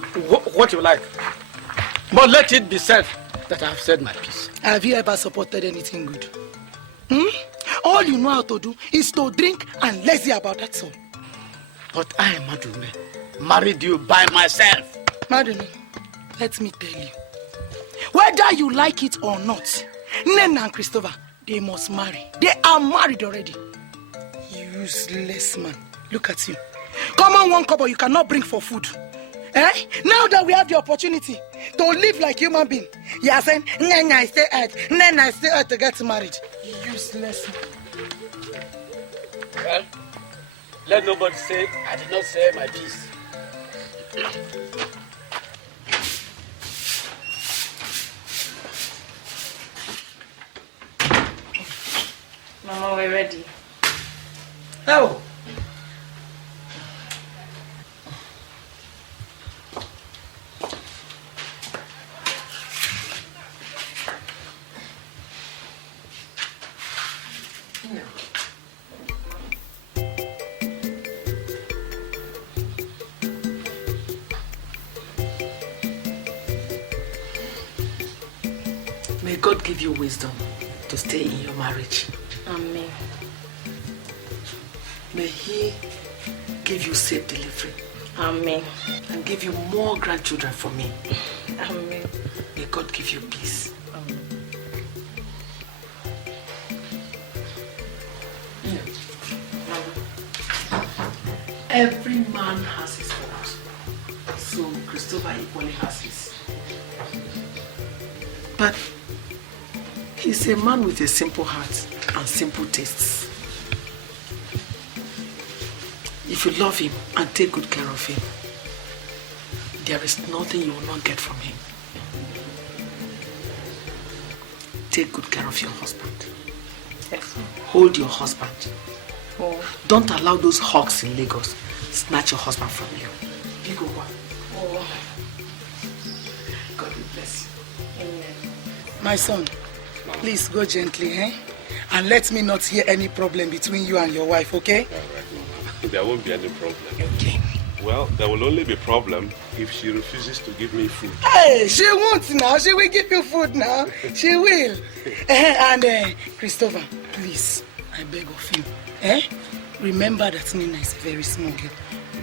what you like. But let it be said that I have said my piece. Have you ever supported anything good? All you know how to do is to drink and lazy about that soul. But I, Madune, married you by myself. Madune, let me tell you. Whether you like it or not, Nena and Christopher, they must marry. They are married already. Useless man. Look at you. Come on, one couple you cannot bring for food. Now that we have the opportunity to live like human being, you are saying, Nena, I stay out to get married. Useless man. Well, let nobody say I did not say my piece. Mama, we're ready. Oh. May God give you wisdom to stay in your marriage. Amen. May He give you safe delivery. Amen. And give you more grandchildren from me. Amen. May God give you peace. Amen. Every man has his fault. So Christopher equally has his. But he's a man with a simple heart and simple tastes. If you love him and take good care of him, there is nothing you will not get from him. Take good care of your husband. Yes. Hold your husband. Oh. Don't allow those hawks in Lagos snatch your husband from you. Big one. Oh. God will bless you. Amen. My son, please go gently, and let me not hear any problem between you and your wife, okay? All right, Mama. There won't be any problem. Okay. Well, there will only be problem if she refuses to give me food. Hey, she won't now. She will give you food now. She will. And Christopher, please, I beg of you, remember that Nina is a very small girl.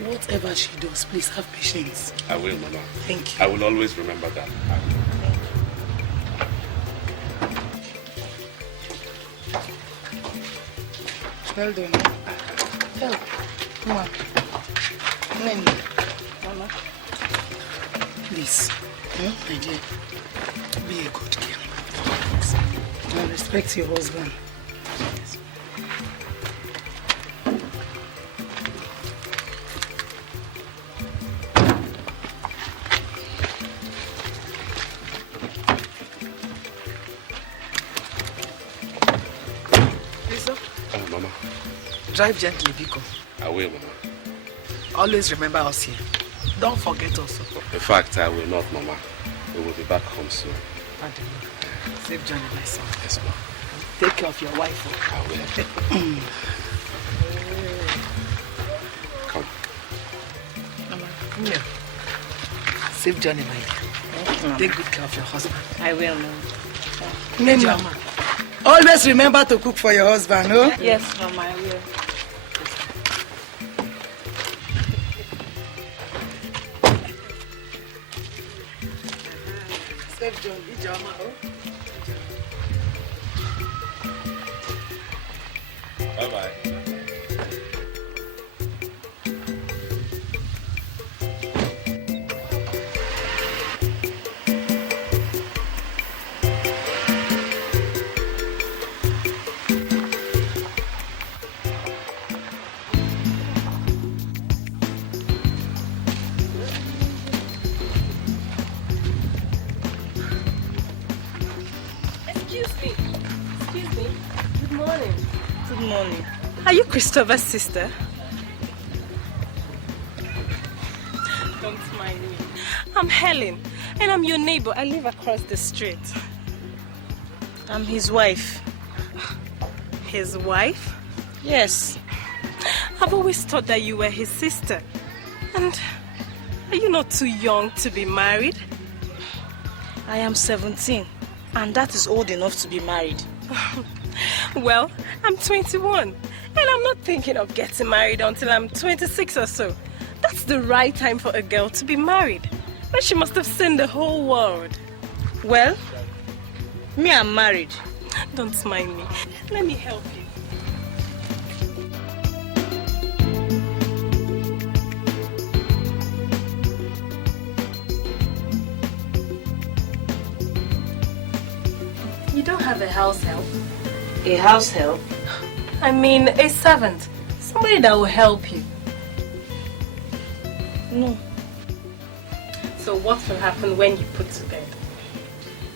Whatever she does, please have patience. I will, Mama. Thank you. I will always remember that. Well done. Help. Mama. Nene. Mama. Please, my dear, be a good girl. And respect your husband. Yes. Mama. Drive gently, Biko. I will, Mama. Always remember us here. Don't forget us. In fact, I will not, Mama. We will be back home soon. Safe journey, my son. Yes, Mama. Take care of your wife. I will. Come. Mama, come here. Safe journey, my dear. Take good care of your husband. I will, Mama. Nene, always remember to cook for your husband, no? Yes, Mama, I will. Safe journey, Chioma. Bye-bye. Are you Christopher's sister? Don't mind me. I'm Helen, and I'm your neighbor. I live across the street. I'm his wife. His wife? Yes. I've always thought that you were his sister. And are you not too young to be married? I am 17. And that is old enough to be married. Well, I'm 21. And I'm not thinking of getting married until I'm 26 or so. That's the right time for a girl to be married. But she must have seen the whole world. Well, me, I'm married. Don't mind me. Let me help you. You don't have a house help? A house help? I mean, a servant. Somebody that will help you. No. So what will happen when you put to bed?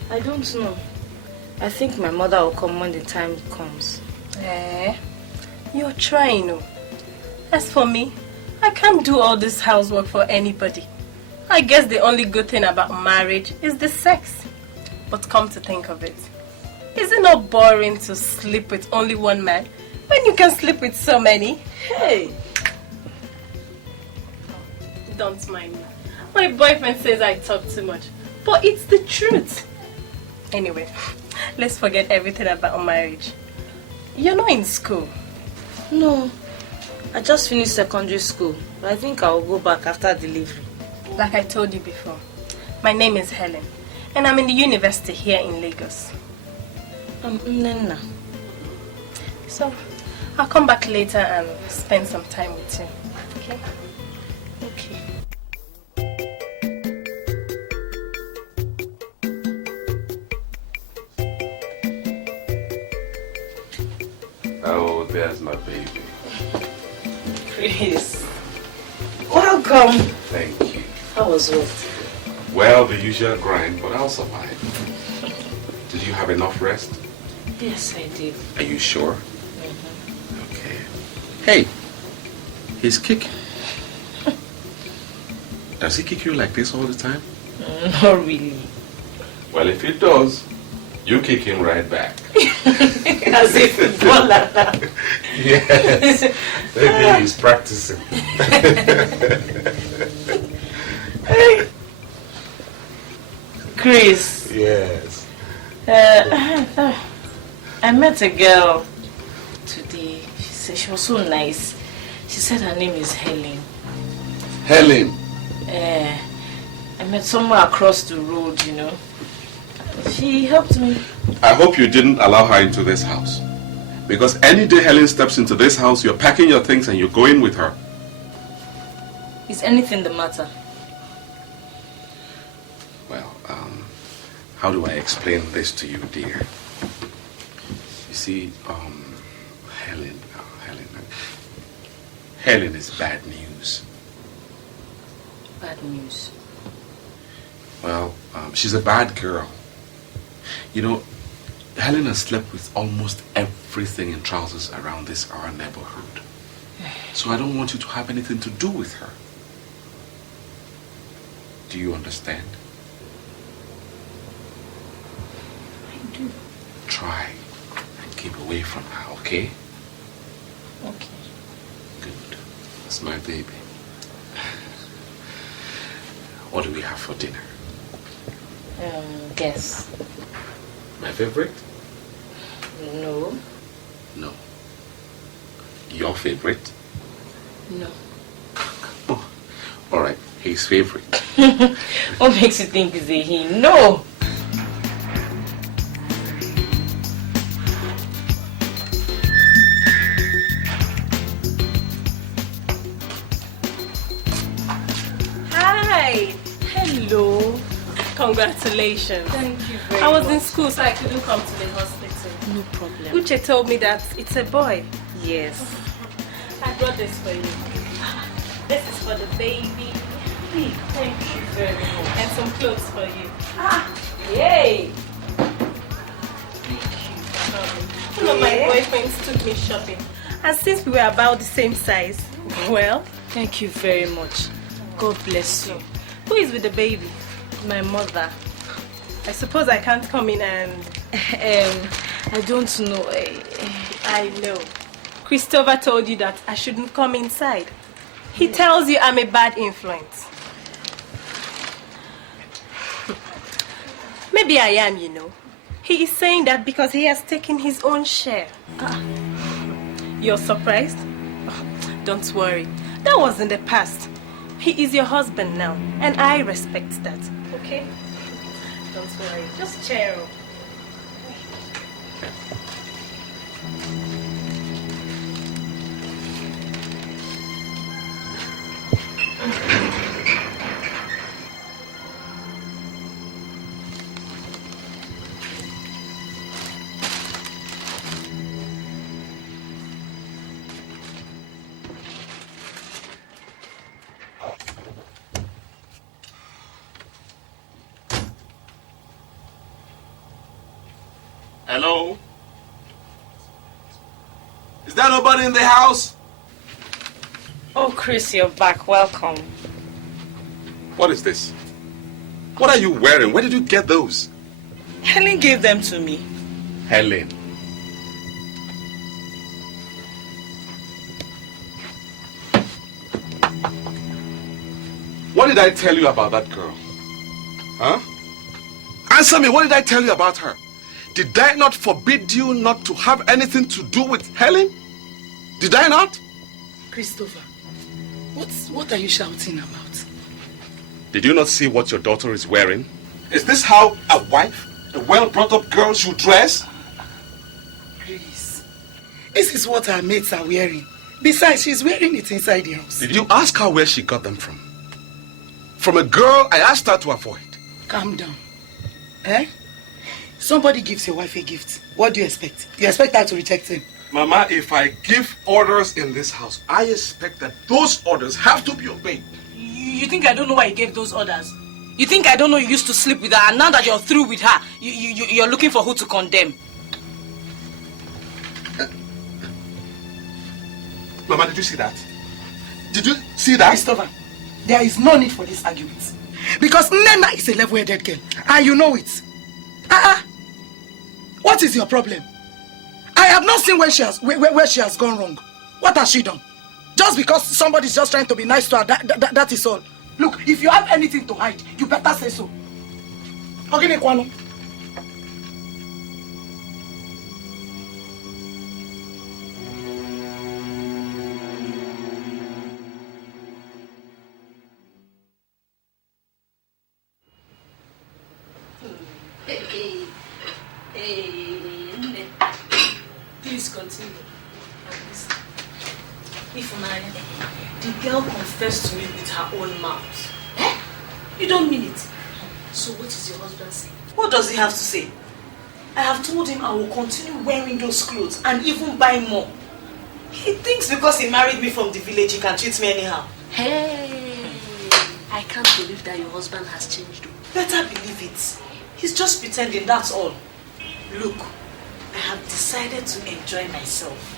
I don't know. I think my mother will come when the time comes. You're trying, oh. As for me, I can't do all this housework for anybody. I guess the only good thing about marriage is the sex. But come to think of it, is it not boring to sleep with only one man when you can sleep with so many? Hey! Don't mind me. My boyfriend says I talk too much, but it's the truth. Anyway, let's forget everything about marriage. You're not in school. No. I just finished secondary school, but I think I'll go back after delivery. Like I told you before, my name is Helen, and I'm in the university here in Lagos. I'm Nena. So, I'll come back later and spend some time with you. Okay? Okay. Oh, there's my baby. Chris. Welcome. Thank you. How was work? Well, the usual grind, but I'll survive. Did you have enough rest? Yes, I did. Are you sure? Okay. Hey, he's kicking. Does he kick you like this all the time? Not really. Well, if he does, you kick him right back. As a footballer. Yes. Maybe he's practicing. Hey. Chris. Yes. I met a girl today. She said she was so nice. She said her name is Helen. Helen? I met somewhere across the road, you know. She helped me. I hope you didn't allow her into this house. Because any day Helen steps into this house, you're packing your things and you're going with her. Is anything the matter? Well, how do I explain this to you, dear? You see, Helen is bad news. Bad news? Well, she's a bad girl. You know, Helen has slept with almost everything in trousers around our neighborhood. So I don't want you to have anything to do with her. Do you understand? I do. Try and keep away from her, okay? Okay. Good. That's my baby. What do we have for dinner? Guess. My favorite? No. No. Your favorite? No. Oh, all right. His favorite. What makes you think it's a he? No. Hi. Hello. Congratulations. Thank you very much. I was in school, so I couldn't come to the hospital. No problem. Uche told me that it's a boy. Yes. I brought this for you. This is for the baby. Thank you very much. And some clothes for you. Yay! One of my boyfriends took me shopping. And since we were about the same size, well... Thank you very much. God bless you. Who is with the baby? My mother. I suppose I can't come in and... I don't know. I know. Christopher told you that I shouldn't come inside. He tells you I'm a bad influence. Maybe I am, you know. He is saying that because he has taken his own share. You're surprised? Oh, don't worry. That was in the past. He is your husband now, and I respect that. Okay? Don't worry. Just cheer up. Hello? Is there nobody in the house? Oh, Chris, you're back. Welcome. What is this? What are you wearing? Where did you get those? Helen gave them to me. Helen. What did I tell you about that girl? Huh? Answer me, what did I tell you about her? Did I not forbid you not to have anything to do with Helen? Did I not? Christopher, what are you shouting about? Did you not see what your daughter is wearing? Is this how a wife, a well-brought-up girl should dress? Please. This is what her mates are wearing. Besides, she's wearing it inside the house. Did you ask her where she got them from? From a girl I asked her to avoid. Calm down. Eh? Somebody gives your wife a gift. What do you expect? You expect her to reject him? Mama, if I give orders in this house, I expect that those orders have to be obeyed. You think I don't know why you gave those orders? You think I don't know you used to sleep with her, and now that you're through with her, you're looking for who to condemn? Mama, did you see that? Did you see that? Christopher, there is no need for this argument. Because Nena is a level-headed girl, and you know it. What is your problem? I have not seen where she has gone wrong. What has she done? Just because somebody's just trying to be nice to her, that is all. Look, if you have anything to hide, you better say so. Okay, Kwano. Please continue. The girl confessed to me with her own mouth. Eh? You don't mean it. So what is your husband saying? What does he have to say? I have told him I will continue wearing those clothes and even buy more. He thinks because he married me from the village he can treat me anyhow. Hey, I can't believe that your husband has changed. Better believe it. He's just pretending, that's all. Look, I have decided to enjoy myself.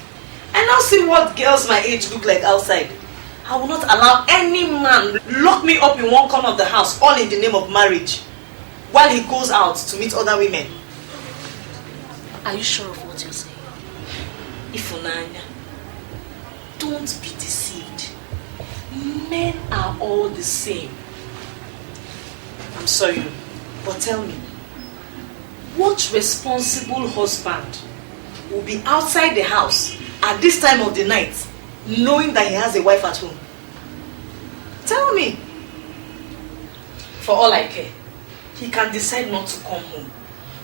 I now see what girls my age look like outside. I will not allow any man lock me up in one corner of the house, all in the name of marriage, while he goes out to meet other women. Are you sure of what you're saying? Ifunanya, don't be deceived. Men are all the same. I'm sorry, but tell me, what responsible husband will be outside the house at this time of the night, knowing that he has a wife at home? Tell me. For all I care, he can decide not to come home.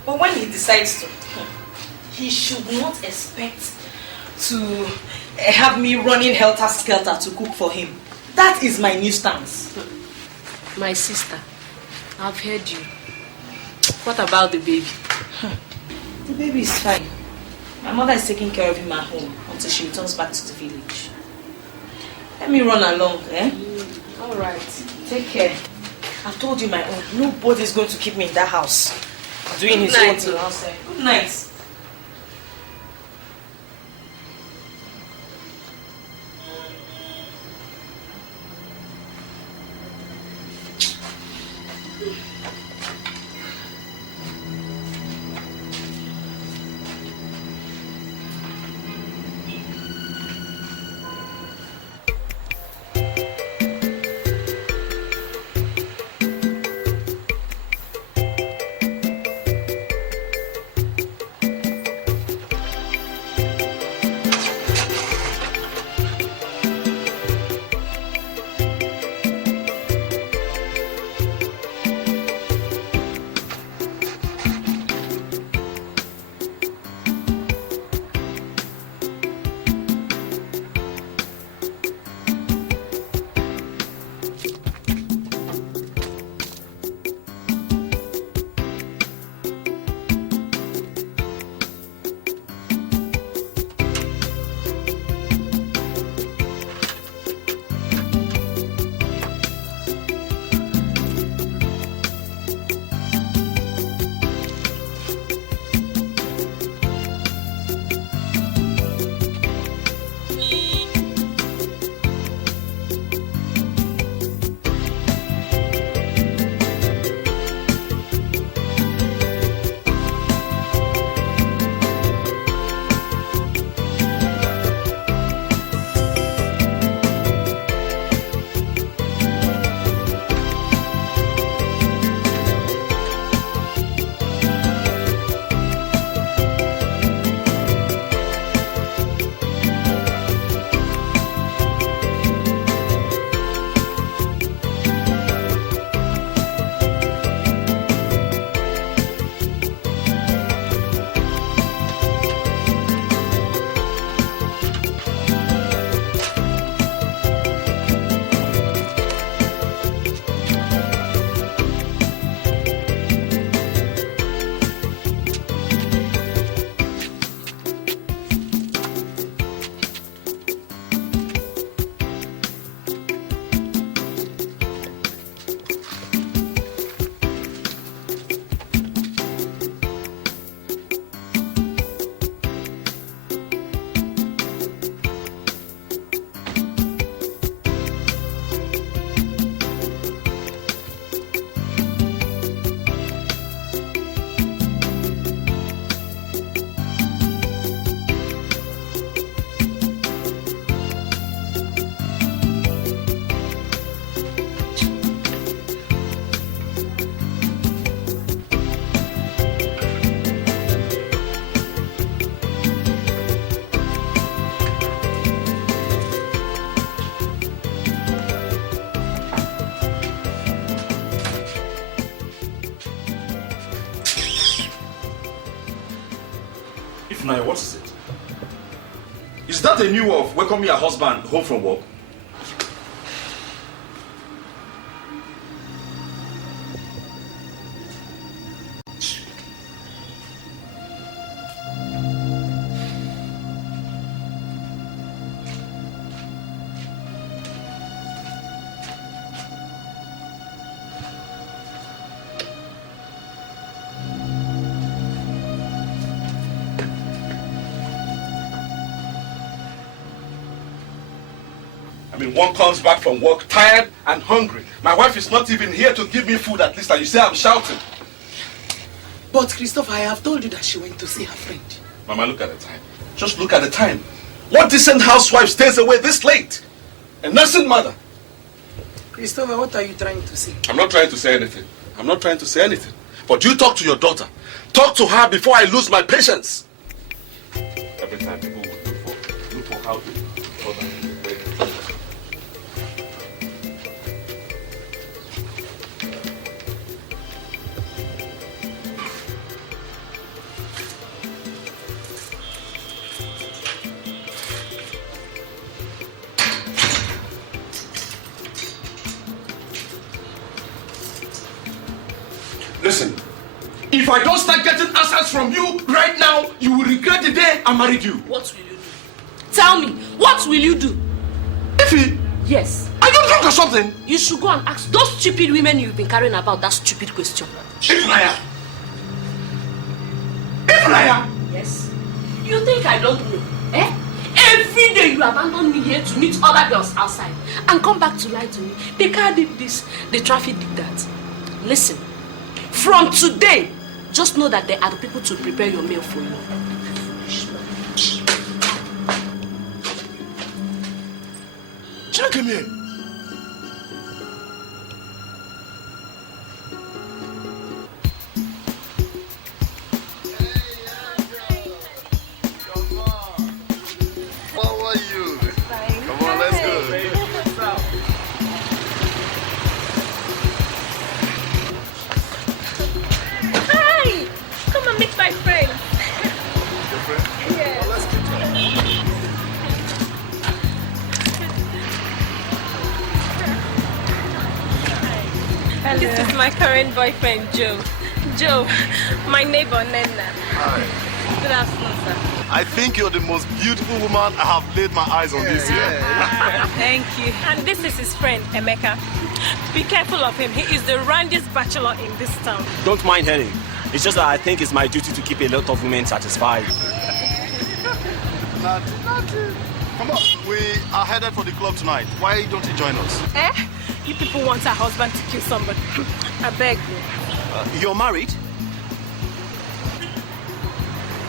But when he decides to, he should not expect to have me running helter-skelter to cook for him. That is my new stance. My sister, I've heard you. What about the baby? The baby is fine. My mother is taking care of him at home until she returns back to the village. Let me run along, eh? All right. Take care. I've told you my own. Nobody's going to keep me in that house doing his own thing outside. Good night. Ifunanya, what is it? Is that a new way of welcoming your husband home from work? One comes back from work tired and hungry. My wife is not even here to give me food at least, and you say I'm shouting. But Christopher, I have told you that she went to see her friend. Mama, look at the time. Just look at the time. What decent housewife stays away this late? A nursing mother. Christopher, what are you trying to say? I'm not trying to say anything. I'm not trying to say anything. But you talk to your daughter. Talk to her before I lose my patience. Every time people would look for how to daughter. Listen, if I don't start getting answers from you right now, you will regret the day I married you. What will you do? Tell me, what will you do? Ify! Yes. Are you drunk or something? You should go and ask those stupid women you've been carrying about that stupid question. Ifunanya! Ifunanya! Yes. You think I don't know? Eh? Every day you abandon me here to meet other girls outside and come back to lie to me. The car did this, the traffic did that. Listen. From today, just know that there are the people to prepare your meal for you. China, come here. How are you? Fine. Come on, let's go. Meet my friend. Your friend? Yeah. Well, let's meet her. This is my current boyfriend, Joe. Joe, my neighbor, Nena. Hi. Good afternoon, sir. I think you're the most beautiful woman I have laid my eyes on this year. Thank you. And this is his friend, Emeka. Be careful of him. He is the randiest bachelor in this town. Don't mind Henry. It's just that I think it's my duty to keep a lot of women satisfied. Nothing. Come on, we are headed for the club tonight. Why don't you join us? Eh? You people want a husband to kill somebody. I beg you. You're married?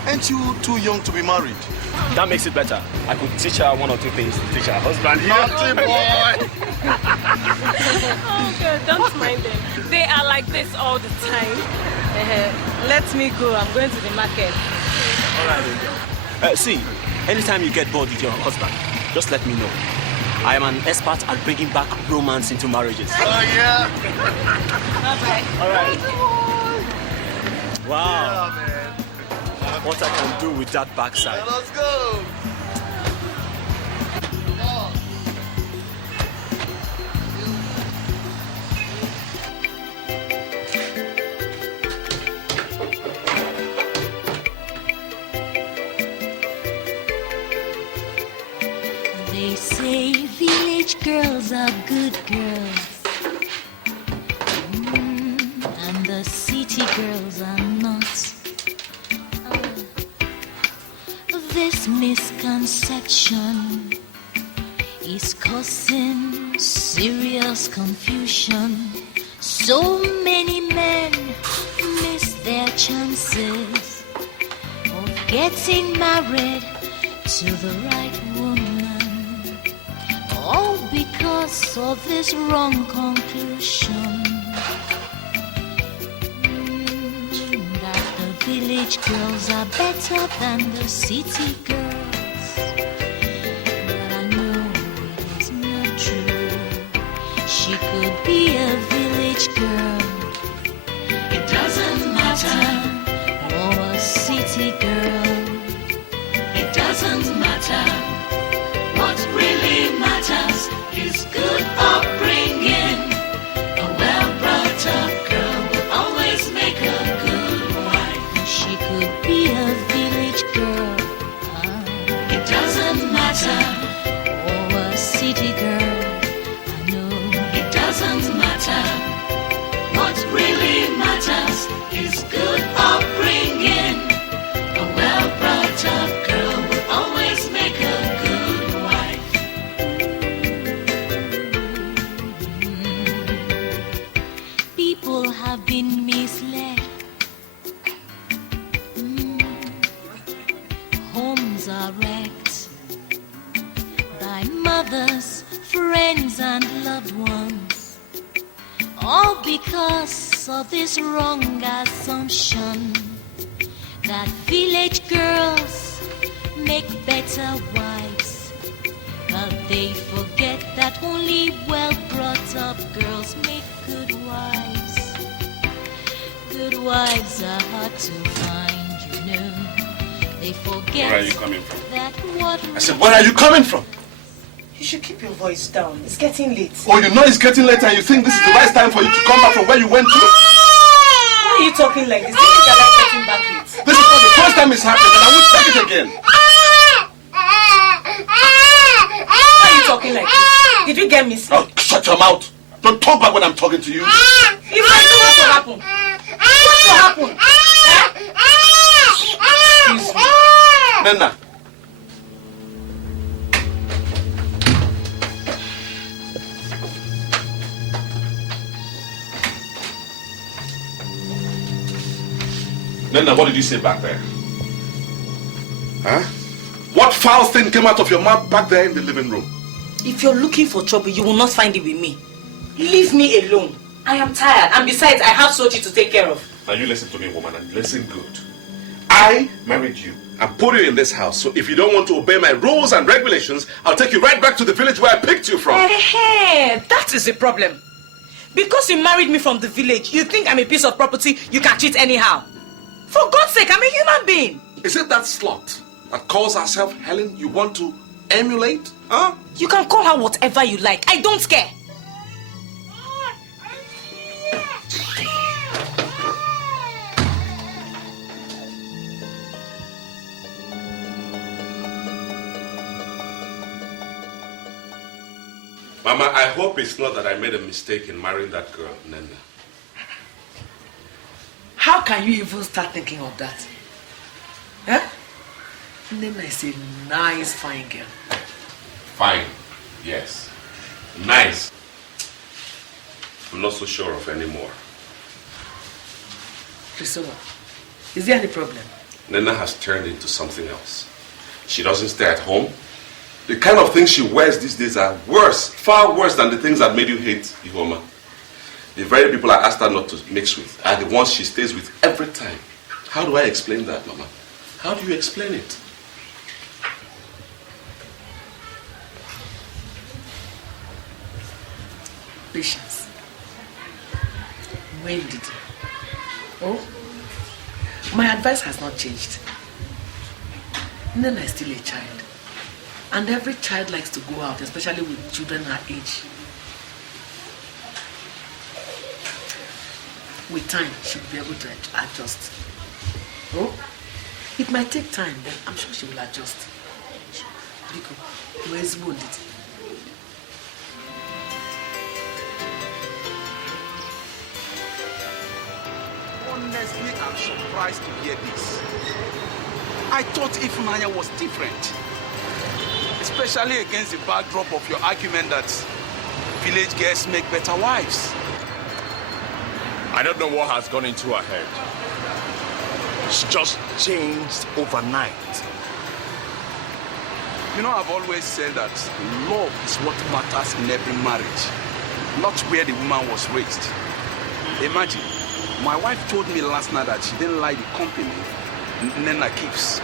Ain't you too young to be married? That makes it better. I could teach her one or two things to teach her husband. Naughty boy! Oh, God, don't mind them. They are like this all the time. Let me go. I'm going to the market. All right. See, anytime you get bored with your husband, just let me know. I am an expert at bringing back romance into marriages. Oh, yeah? Bye-bye. All right. Wow. Yeah, man. What I can do with that backside. Yeah, let's go. They say village girls are good girls, and the city girls are not. This misconception is causing serious confusion. So many men miss their chances of getting married to the right woman, all because of this wrong conclusion. Village girls are better than the city girls, but I know it is not true. She could be a village girl, it doesn't matter, or a city girl. matter, or a city girl, I know it doesn't matter. What really matters is good upbringing. A well-brought-up girl will always make a good wife. People have been misled. Homes are wrecked by mothers, friends, and loved ones, all because of this wrong assumption that village girls make better wives. But they forget that only well-brought-up girls make good wives. Good wives are hard to find, you know. They forget. Where are you coming from? That what I said, where are you coming from? You should keep your voice down. It's getting late. Oh, you know it's getting late and you think this is the right time for you to come back from where you went to? Why are you talking like this? Do you think I like getting back late? This is not the first time it's happened and I won't take it again. Why are you talking like this? Did you get me? Oh, shut your mouth. Don't talk back when I'm talking to you. If I do, what will happen? What will happen? Excuse me. Nena. Nena, what did you say back there? Huh? What foul thing came out of your mouth back there in the living room? If you're looking for trouble, you will not find it with me. Leave me alone. I am tired, and besides, I have Soji to take care of. Now you listen to me, woman, and listen good. I married you and put you in this house, so if you don't want to obey my rules and regulations, I'll take you right back to the village where I picked you from. Hey, that is the problem. Because you married me from the village, you think I'm a piece of property you can cheat anyhow. For God's sake, I'm a human being. Is it that slut that calls herself Helen you want to emulate? Huh? You can call her whatever you like. I don't care. Mama, I hope it's not that I made a mistake in marrying that girl, Nena. How can you even start thinking of that? Huh? Nena is a nice, fine girl. Fine, yes. Nice. I'm not so sure of anymore. Priscilla, is there any problem? Nena has turned into something else. She doesn't stay at home. The kind of things she wears these days are worse, far worse than the things that made you hate Ihoma. The very people I asked her not to mix with are the ones she stays with every time. How do I explain that, Mama? How do you explain it? Patience. When did you? Oh, my advice has not changed. Nena is still a child. And every child likes to go out, especially with children her age. With time, she will be able to adjust. Oh, it might take time, but I'm sure she will adjust. Biko, where's wounded? Honestly, I'm surprised to hear this. I thought Ifunanya was different. Especially against the backdrop of your argument that village girls make better wives. I don't know what has gone into her head. She just changed overnight. You know, I've always said that love is what matters in every marriage, not where the woman was raised. Imagine, my wife told me last night that she didn't like the company Nena keeps.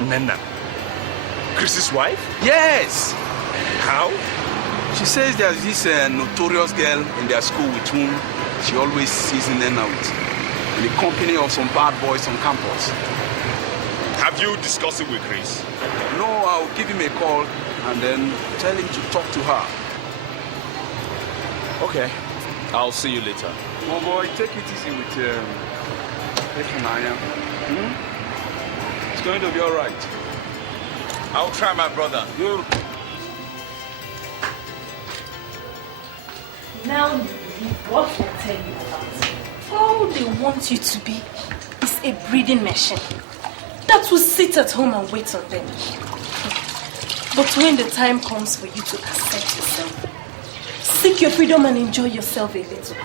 Nena? Chris's wife? Yes! How? She says there's this notorious girl in their school with whom she always sees Nena with, in the company of some bad boys on campus. Have you discussed it with Chris? No, I'll give him a call and then tell him to talk to her. Okay, I'll see you later. Oh boy, take it easy with Ifunanya. It's going to be all right. I'll try, my brother. You. Now you believe what I tell you about. All they want you to be is a breeding machine that will sit at home and wait on them. But when the time comes for you to accept yourself, seek your freedom and enjoy yourself a little,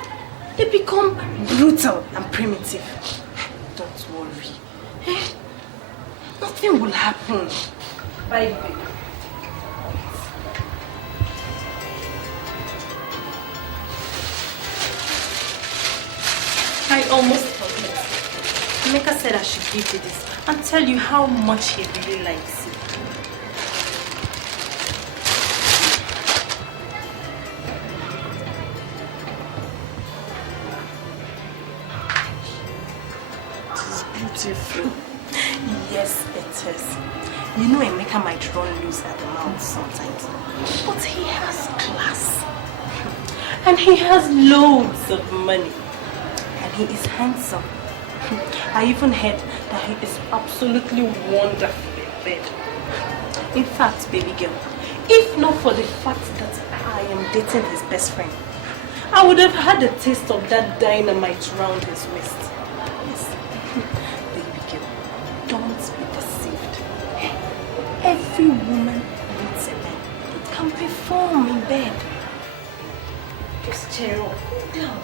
they become brutal and primitive. Don't worry. Nothing will happen. Bye, baby. I almost forgot. Emeka said I should give you this and tell you how much he really likes it. It's beautiful. Yes, it is. You know Emeka might run loose at the mouth sometimes, but he has class. And he has loads of money. And he is handsome. I even heard that he is absolutely wonderful in bed. In fact, baby girl, if not for the fact that I am dating his best friend, I would have had a taste of that dynamite round his waist. Yes. Baby girl, don't be deceived. Every woman needs a man that can perform in bed. Just cheer up, cool down.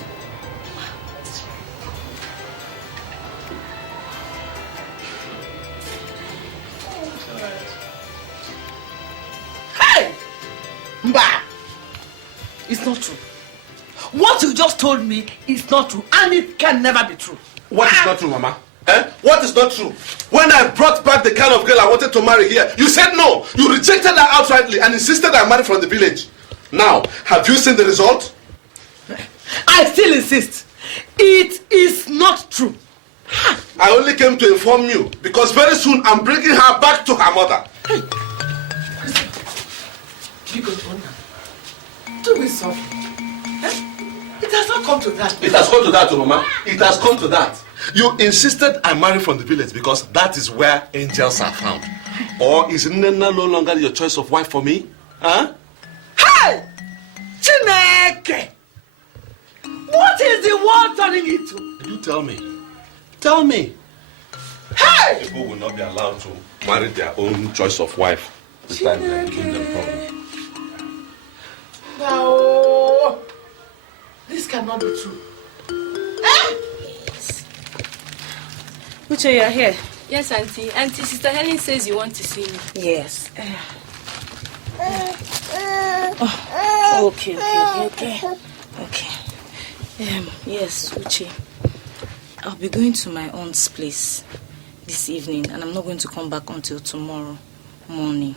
Hey! Mba! It's not true. What you just told me is not true, and it can never be true. What is not true, Mama? What is not true? When I brought back the kind of girl I wanted to marry here, you said no. You rejected her outrightly and insisted I marry from the village. Now, have you seen the result? I still insist. It is not true. I only came to inform you because very soon I'm bringing her back to her mother. Hey. You go on now. Do it softly. It has not come to that. It has come to that, Mama. It has come to that. You insisted I marry from the village because that is where angels are found. Or is Nena no longer your choice of wife for me? Huh? Hey! Chineke! What is the world turning into? You tell me. Tell me. Hey! People will not be allowed to marry their own choice of wife. This time they are giving them problem. No. This cannot be true. Uche, you are here? Yes, Auntie. Auntie, Sister Helen says you want to see me. Yes. Okay. Yes, Uche. I'll be going to my aunt's place this evening, and I'm not going to come back until tomorrow morning.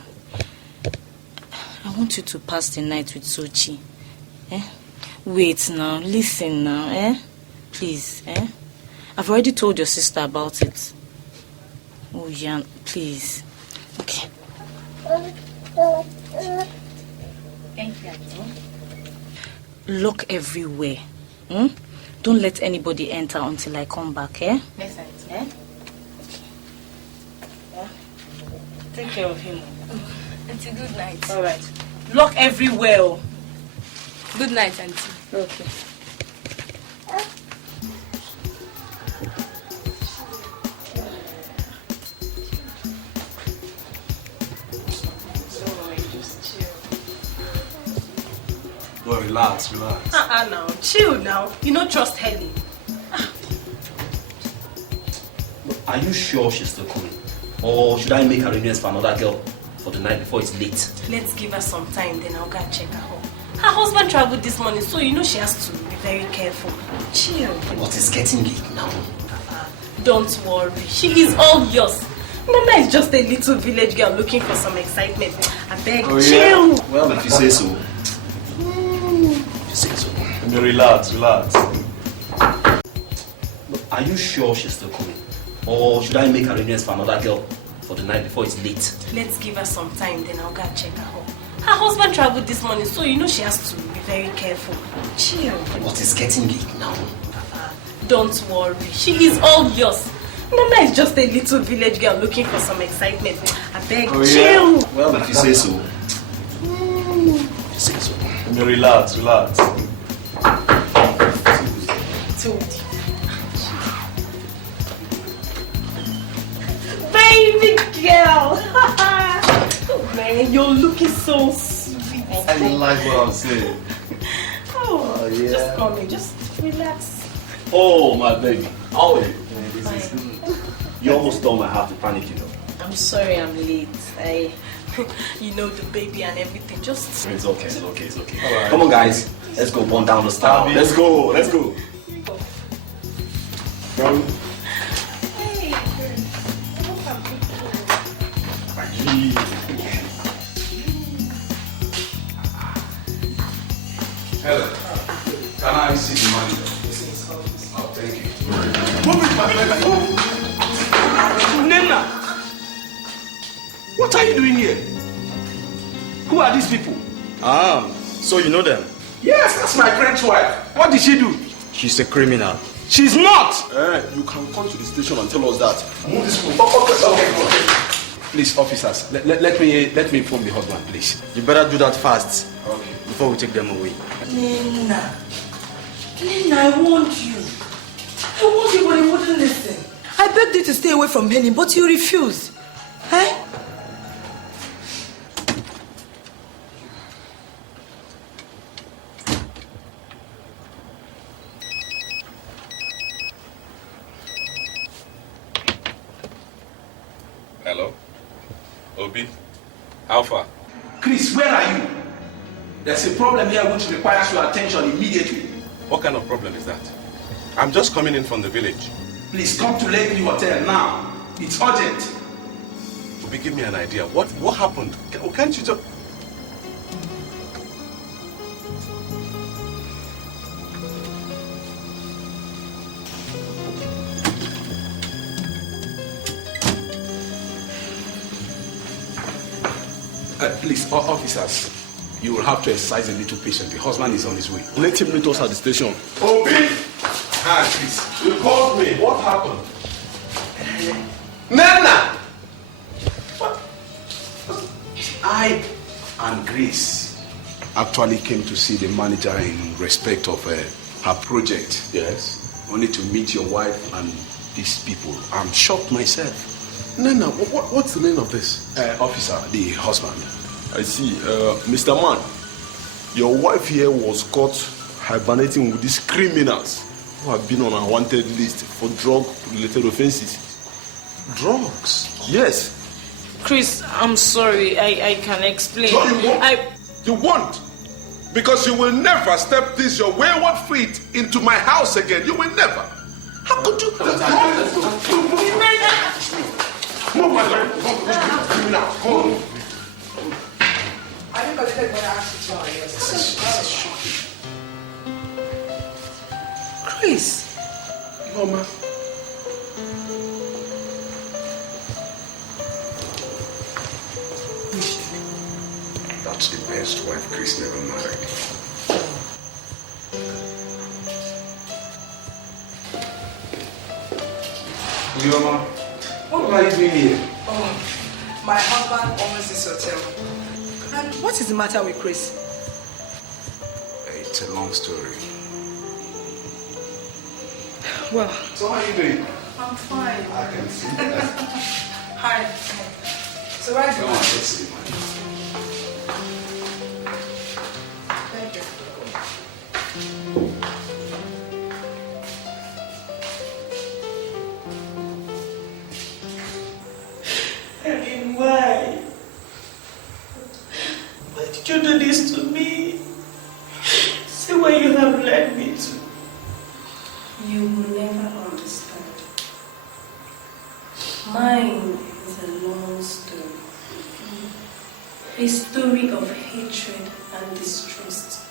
I want you to pass the night with Sochi. Wait now, listen now, Please, I've already told your sister about it. Oh, yeah, please. Okay. Thank you, Auntie. Lock everywhere. Don't let anybody enter until I come back, Yes, Auntie. Take care of him. Auntie, good night. All right. Lock everywhere. Good night, Auntie. Okay. Well, relax. Now, chill now. You don't trust Helen. Are you sure she's still coming? Or should I make arrangements for another girl for the night before it's late? Let's give her some time, then I'll go and check her home. Her husband traveled this morning, so you know she has to be very careful. Chill. But it's getting late now. Don't worry. She is all yours. Nana is just a little village girl looking for some excitement. I beg, chill. Yeah. Well, if you say so. Relax. Are you sure she's still coming? Or should I make arrangements for another girl for the night before it's late? Let's give her some time, then I'll go and check her home. Her husband traveled this morning, so you know she has to be very careful. Chill. But it's getting late now. Don't worry. She is all yours. Nana is just a little village girl looking for some excitement. I beg, Oh, chill. yeah? Well, if you say so. Say so. Relax. Baby girl. Oh, man, you're looking so sweet. I like what I'm saying. Oh, yeah. Just come in, just relax. Oh, my baby. Oh, this is good. You almost stole my heart to panic, you know. I'm sorry I'm late. You know, the baby and everything. Just. It's okay. Alright. Come on, guys. Let's go burn down the star. Let's go. Bro. Hey. Hello. Can I see the manager? Oh, thank you. Move it, my baby. Nena! What are you doing here? Who are these people? So you know them? Yes, that's my friend's wife. What did she do? She's a criminal. She's not! You can come to the station and tell us that. Move this one. Okay. Please, officers, let me inform the husband, please. You better do that fast. Okay. Before we take them away. Nena, I warned you. I warned you, but you wouldn't listen. I begged you to stay away from Henny, but you refused. Eh? Hello? Obi? How far? Chris, where are you? There's a problem here which requires your attention immediately. What kind of problem is that? I'm just coming in from the village. Please come to Lakeview Hotel now. It's urgent. Obi, give me an idea. What happened? Can't you just... Please, officers, you will have to exercise a little patience. The husband is on his way. Let him meet us at the station. Obi! Please. You called me. What happened? Nana! I and Grace actually came to see the manager in respect of her project. Yes. Only to meet your wife and these people. I'm shocked myself. Nana, what's the meaning of this? Officer, the husband. I see. Mr. Man, your wife here was caught hibernating with these criminals who have been on a wanted list for drug-related offenses. Drugs? Yes. Chris, I'm sorry. I can explain. No, you won't. You won't. Because you will never step these your wayward feet into my house again. You will never. How could you? Move my leg. Come now. Come. I think I'll take my ass to try. Chris. Mama. That's the best wife Chris never married. Chioma, what are you doing here? Oh, my husband owns this hotel. And what is the matter with Chris? It's a long story. Well, So how are you doing? I'm fine. I can see that. Hi. So where do Come you on, let's see. Thank you. I mean, why? Why did you do this to me? See where you have led me to. You will never understand. Mine is a long story. A story of hatred and distrust.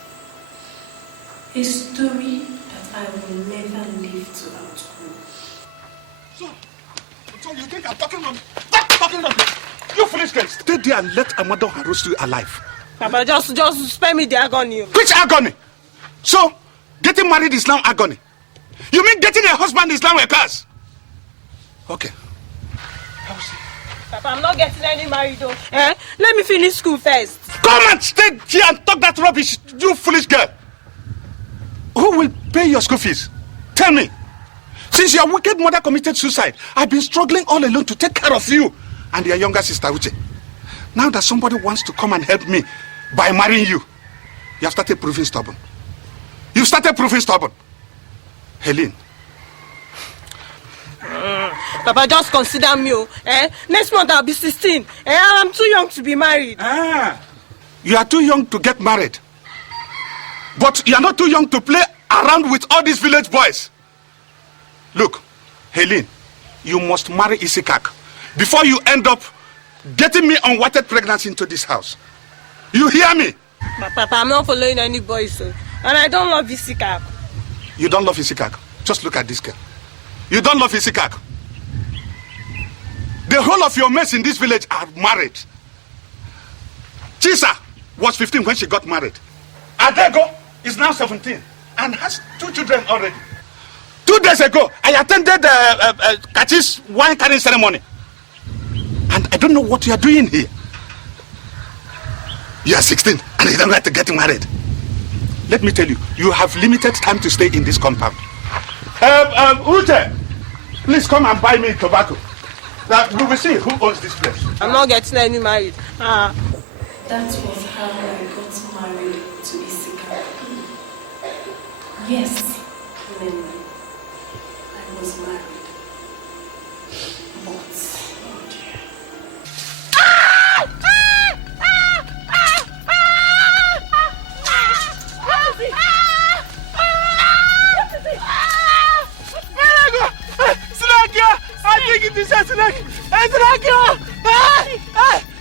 A story that I will never live to outgrow. So you think I'm talking rubbish? Stop talking rubbish! You foolish girl! Stay there and let Amado roast you alive. Papa, just spare me the agony. Which agony? So, getting married is now agony. You mean getting a husband is now a curse? Okay. Papa, I'm not getting any married though. Let me finish school first. Come and stay here and talk that rubbish, you foolish girl. Who will pay your school fees? Tell me. Since your wicked mother committed suicide, I've been struggling all alone to take care of you and your younger sister, Uche. Now that somebody wants to come and help me by marrying you, you have started proving stubborn. You've started proving stubborn. Helene. Papa, just consider me. Next month I'll be 16. I'm too young to be married. You are too young to get married. But you are not too young to play around with all these village boys. Look, Helene, you must marry Isikak before you end up getting me unwanted pregnancy into this house. You hear me? But Papa, I'm not following any boys, sir. And I don't love Isikak. You don't love Isikak? Just look at this girl. You don't love Isikak. The whole of your mates in this village are married. Chisa was 15 when she got married. Adego is now 17 and has 2 children already. 2 days ago, I attended Kachi's wine carrying ceremony. And I don't know what you are doing here. You are 16 and you don't like to get married. Let me tell you, you have limited time to stay in this compound. Uche, please come and buy me tobacco. We will see who owns this place. I'm not getting any married. That was how I got married to Isika. Yes, Lena, I was married. But, oh dear. I think it is a snake.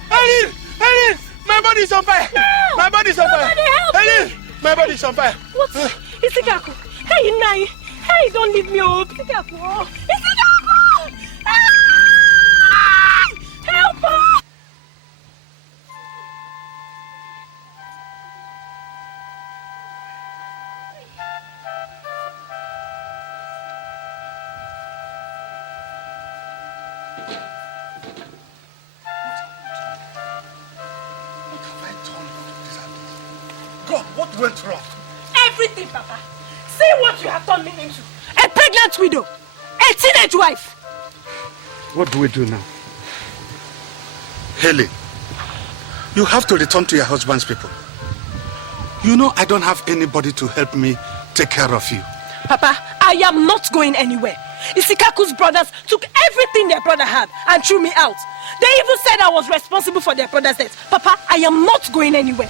Helene, my body is on fire. My body is on fire. Helene, my body is on fire. What? Isikaku. Hey, Nai. Hey, don't leave me up. Isikaku. Isikaku. Help us. What went wrong? Everything, Papa. See what you have turned me into. A pregnant widow. A teenage wife. What do we do now? Haley, you have to return to your husband's people. You know I don't have anybody to help me take care of you. Papa, I am not going anywhere. Isikaku's brothers took everything their brother had and threw me out. They even said I was responsible for their brother's death. Papa, I am not going anywhere.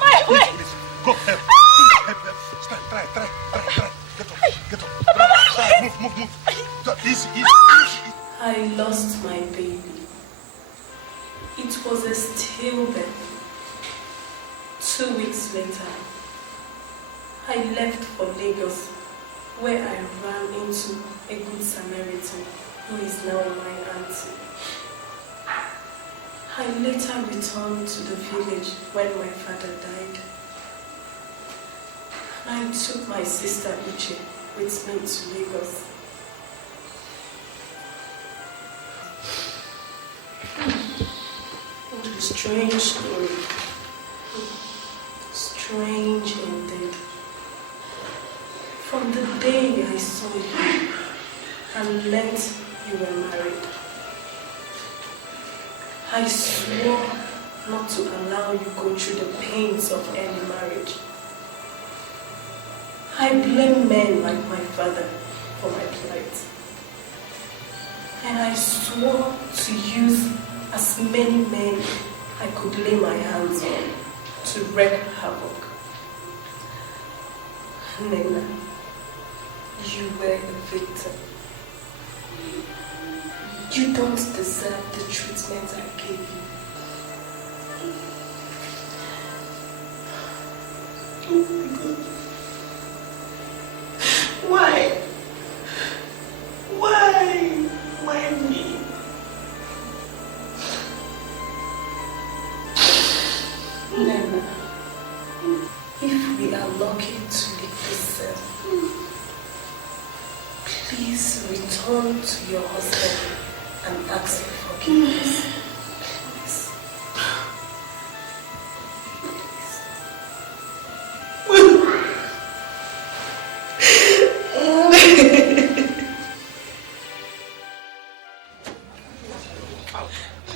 My way! Go, help. Try. Get up. Move. Easy. I lost my baby. It was a stillbirth. 2 weeks later, I left for Lagos, where I ran into a good Samaritan who is now my auntie. I later returned to the village when my father died. I took my sister Uche with me to Lagos. What a strange story. Strange indeed. From the day I saw you and learned you were married, I swore not to allow you go through the pains of early marriage. I blame men like my father for my plight. And I swore to use as many men I could lay my hands on to wreak havoc. Nena, you were a victim. You don't deserve the treatment I gave you. Oh my God. Why? Why me? Nena, if we are lucky to leave this cell, them and ask for forgiveness.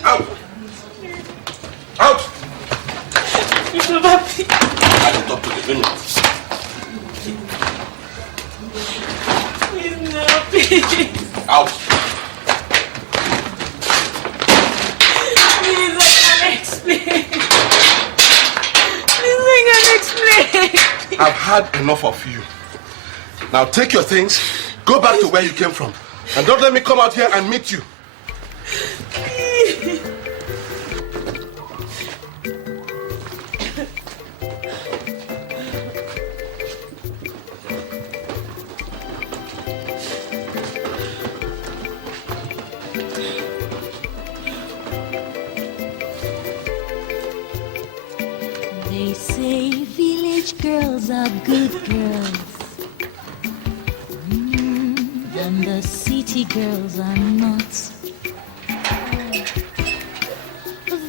Out! Out! I can talk to the village. Out! Please, I can't explain. Please, I can't explain. I've had enough of you. Now take your things, go back to where you came from, and don't let me come out here and meet you. They say village girls are good girls, and the city girls are not.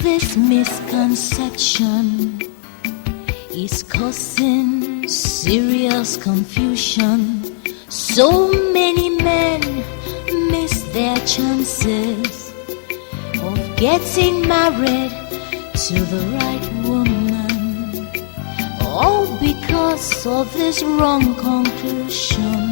This misconception is causing serious confusion. So many men miss their chances of getting married to the right woman, all because of this wrong conclusion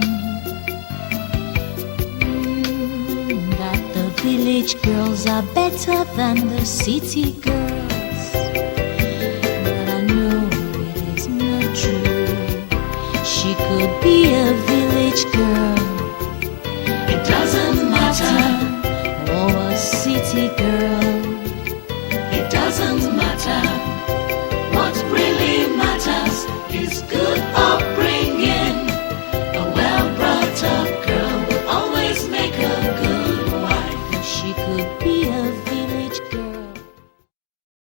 that the village girls are better than the city girls. But I know it is not true. She could be a village girl, it doesn't matter, or a city girl, it doesn't matter.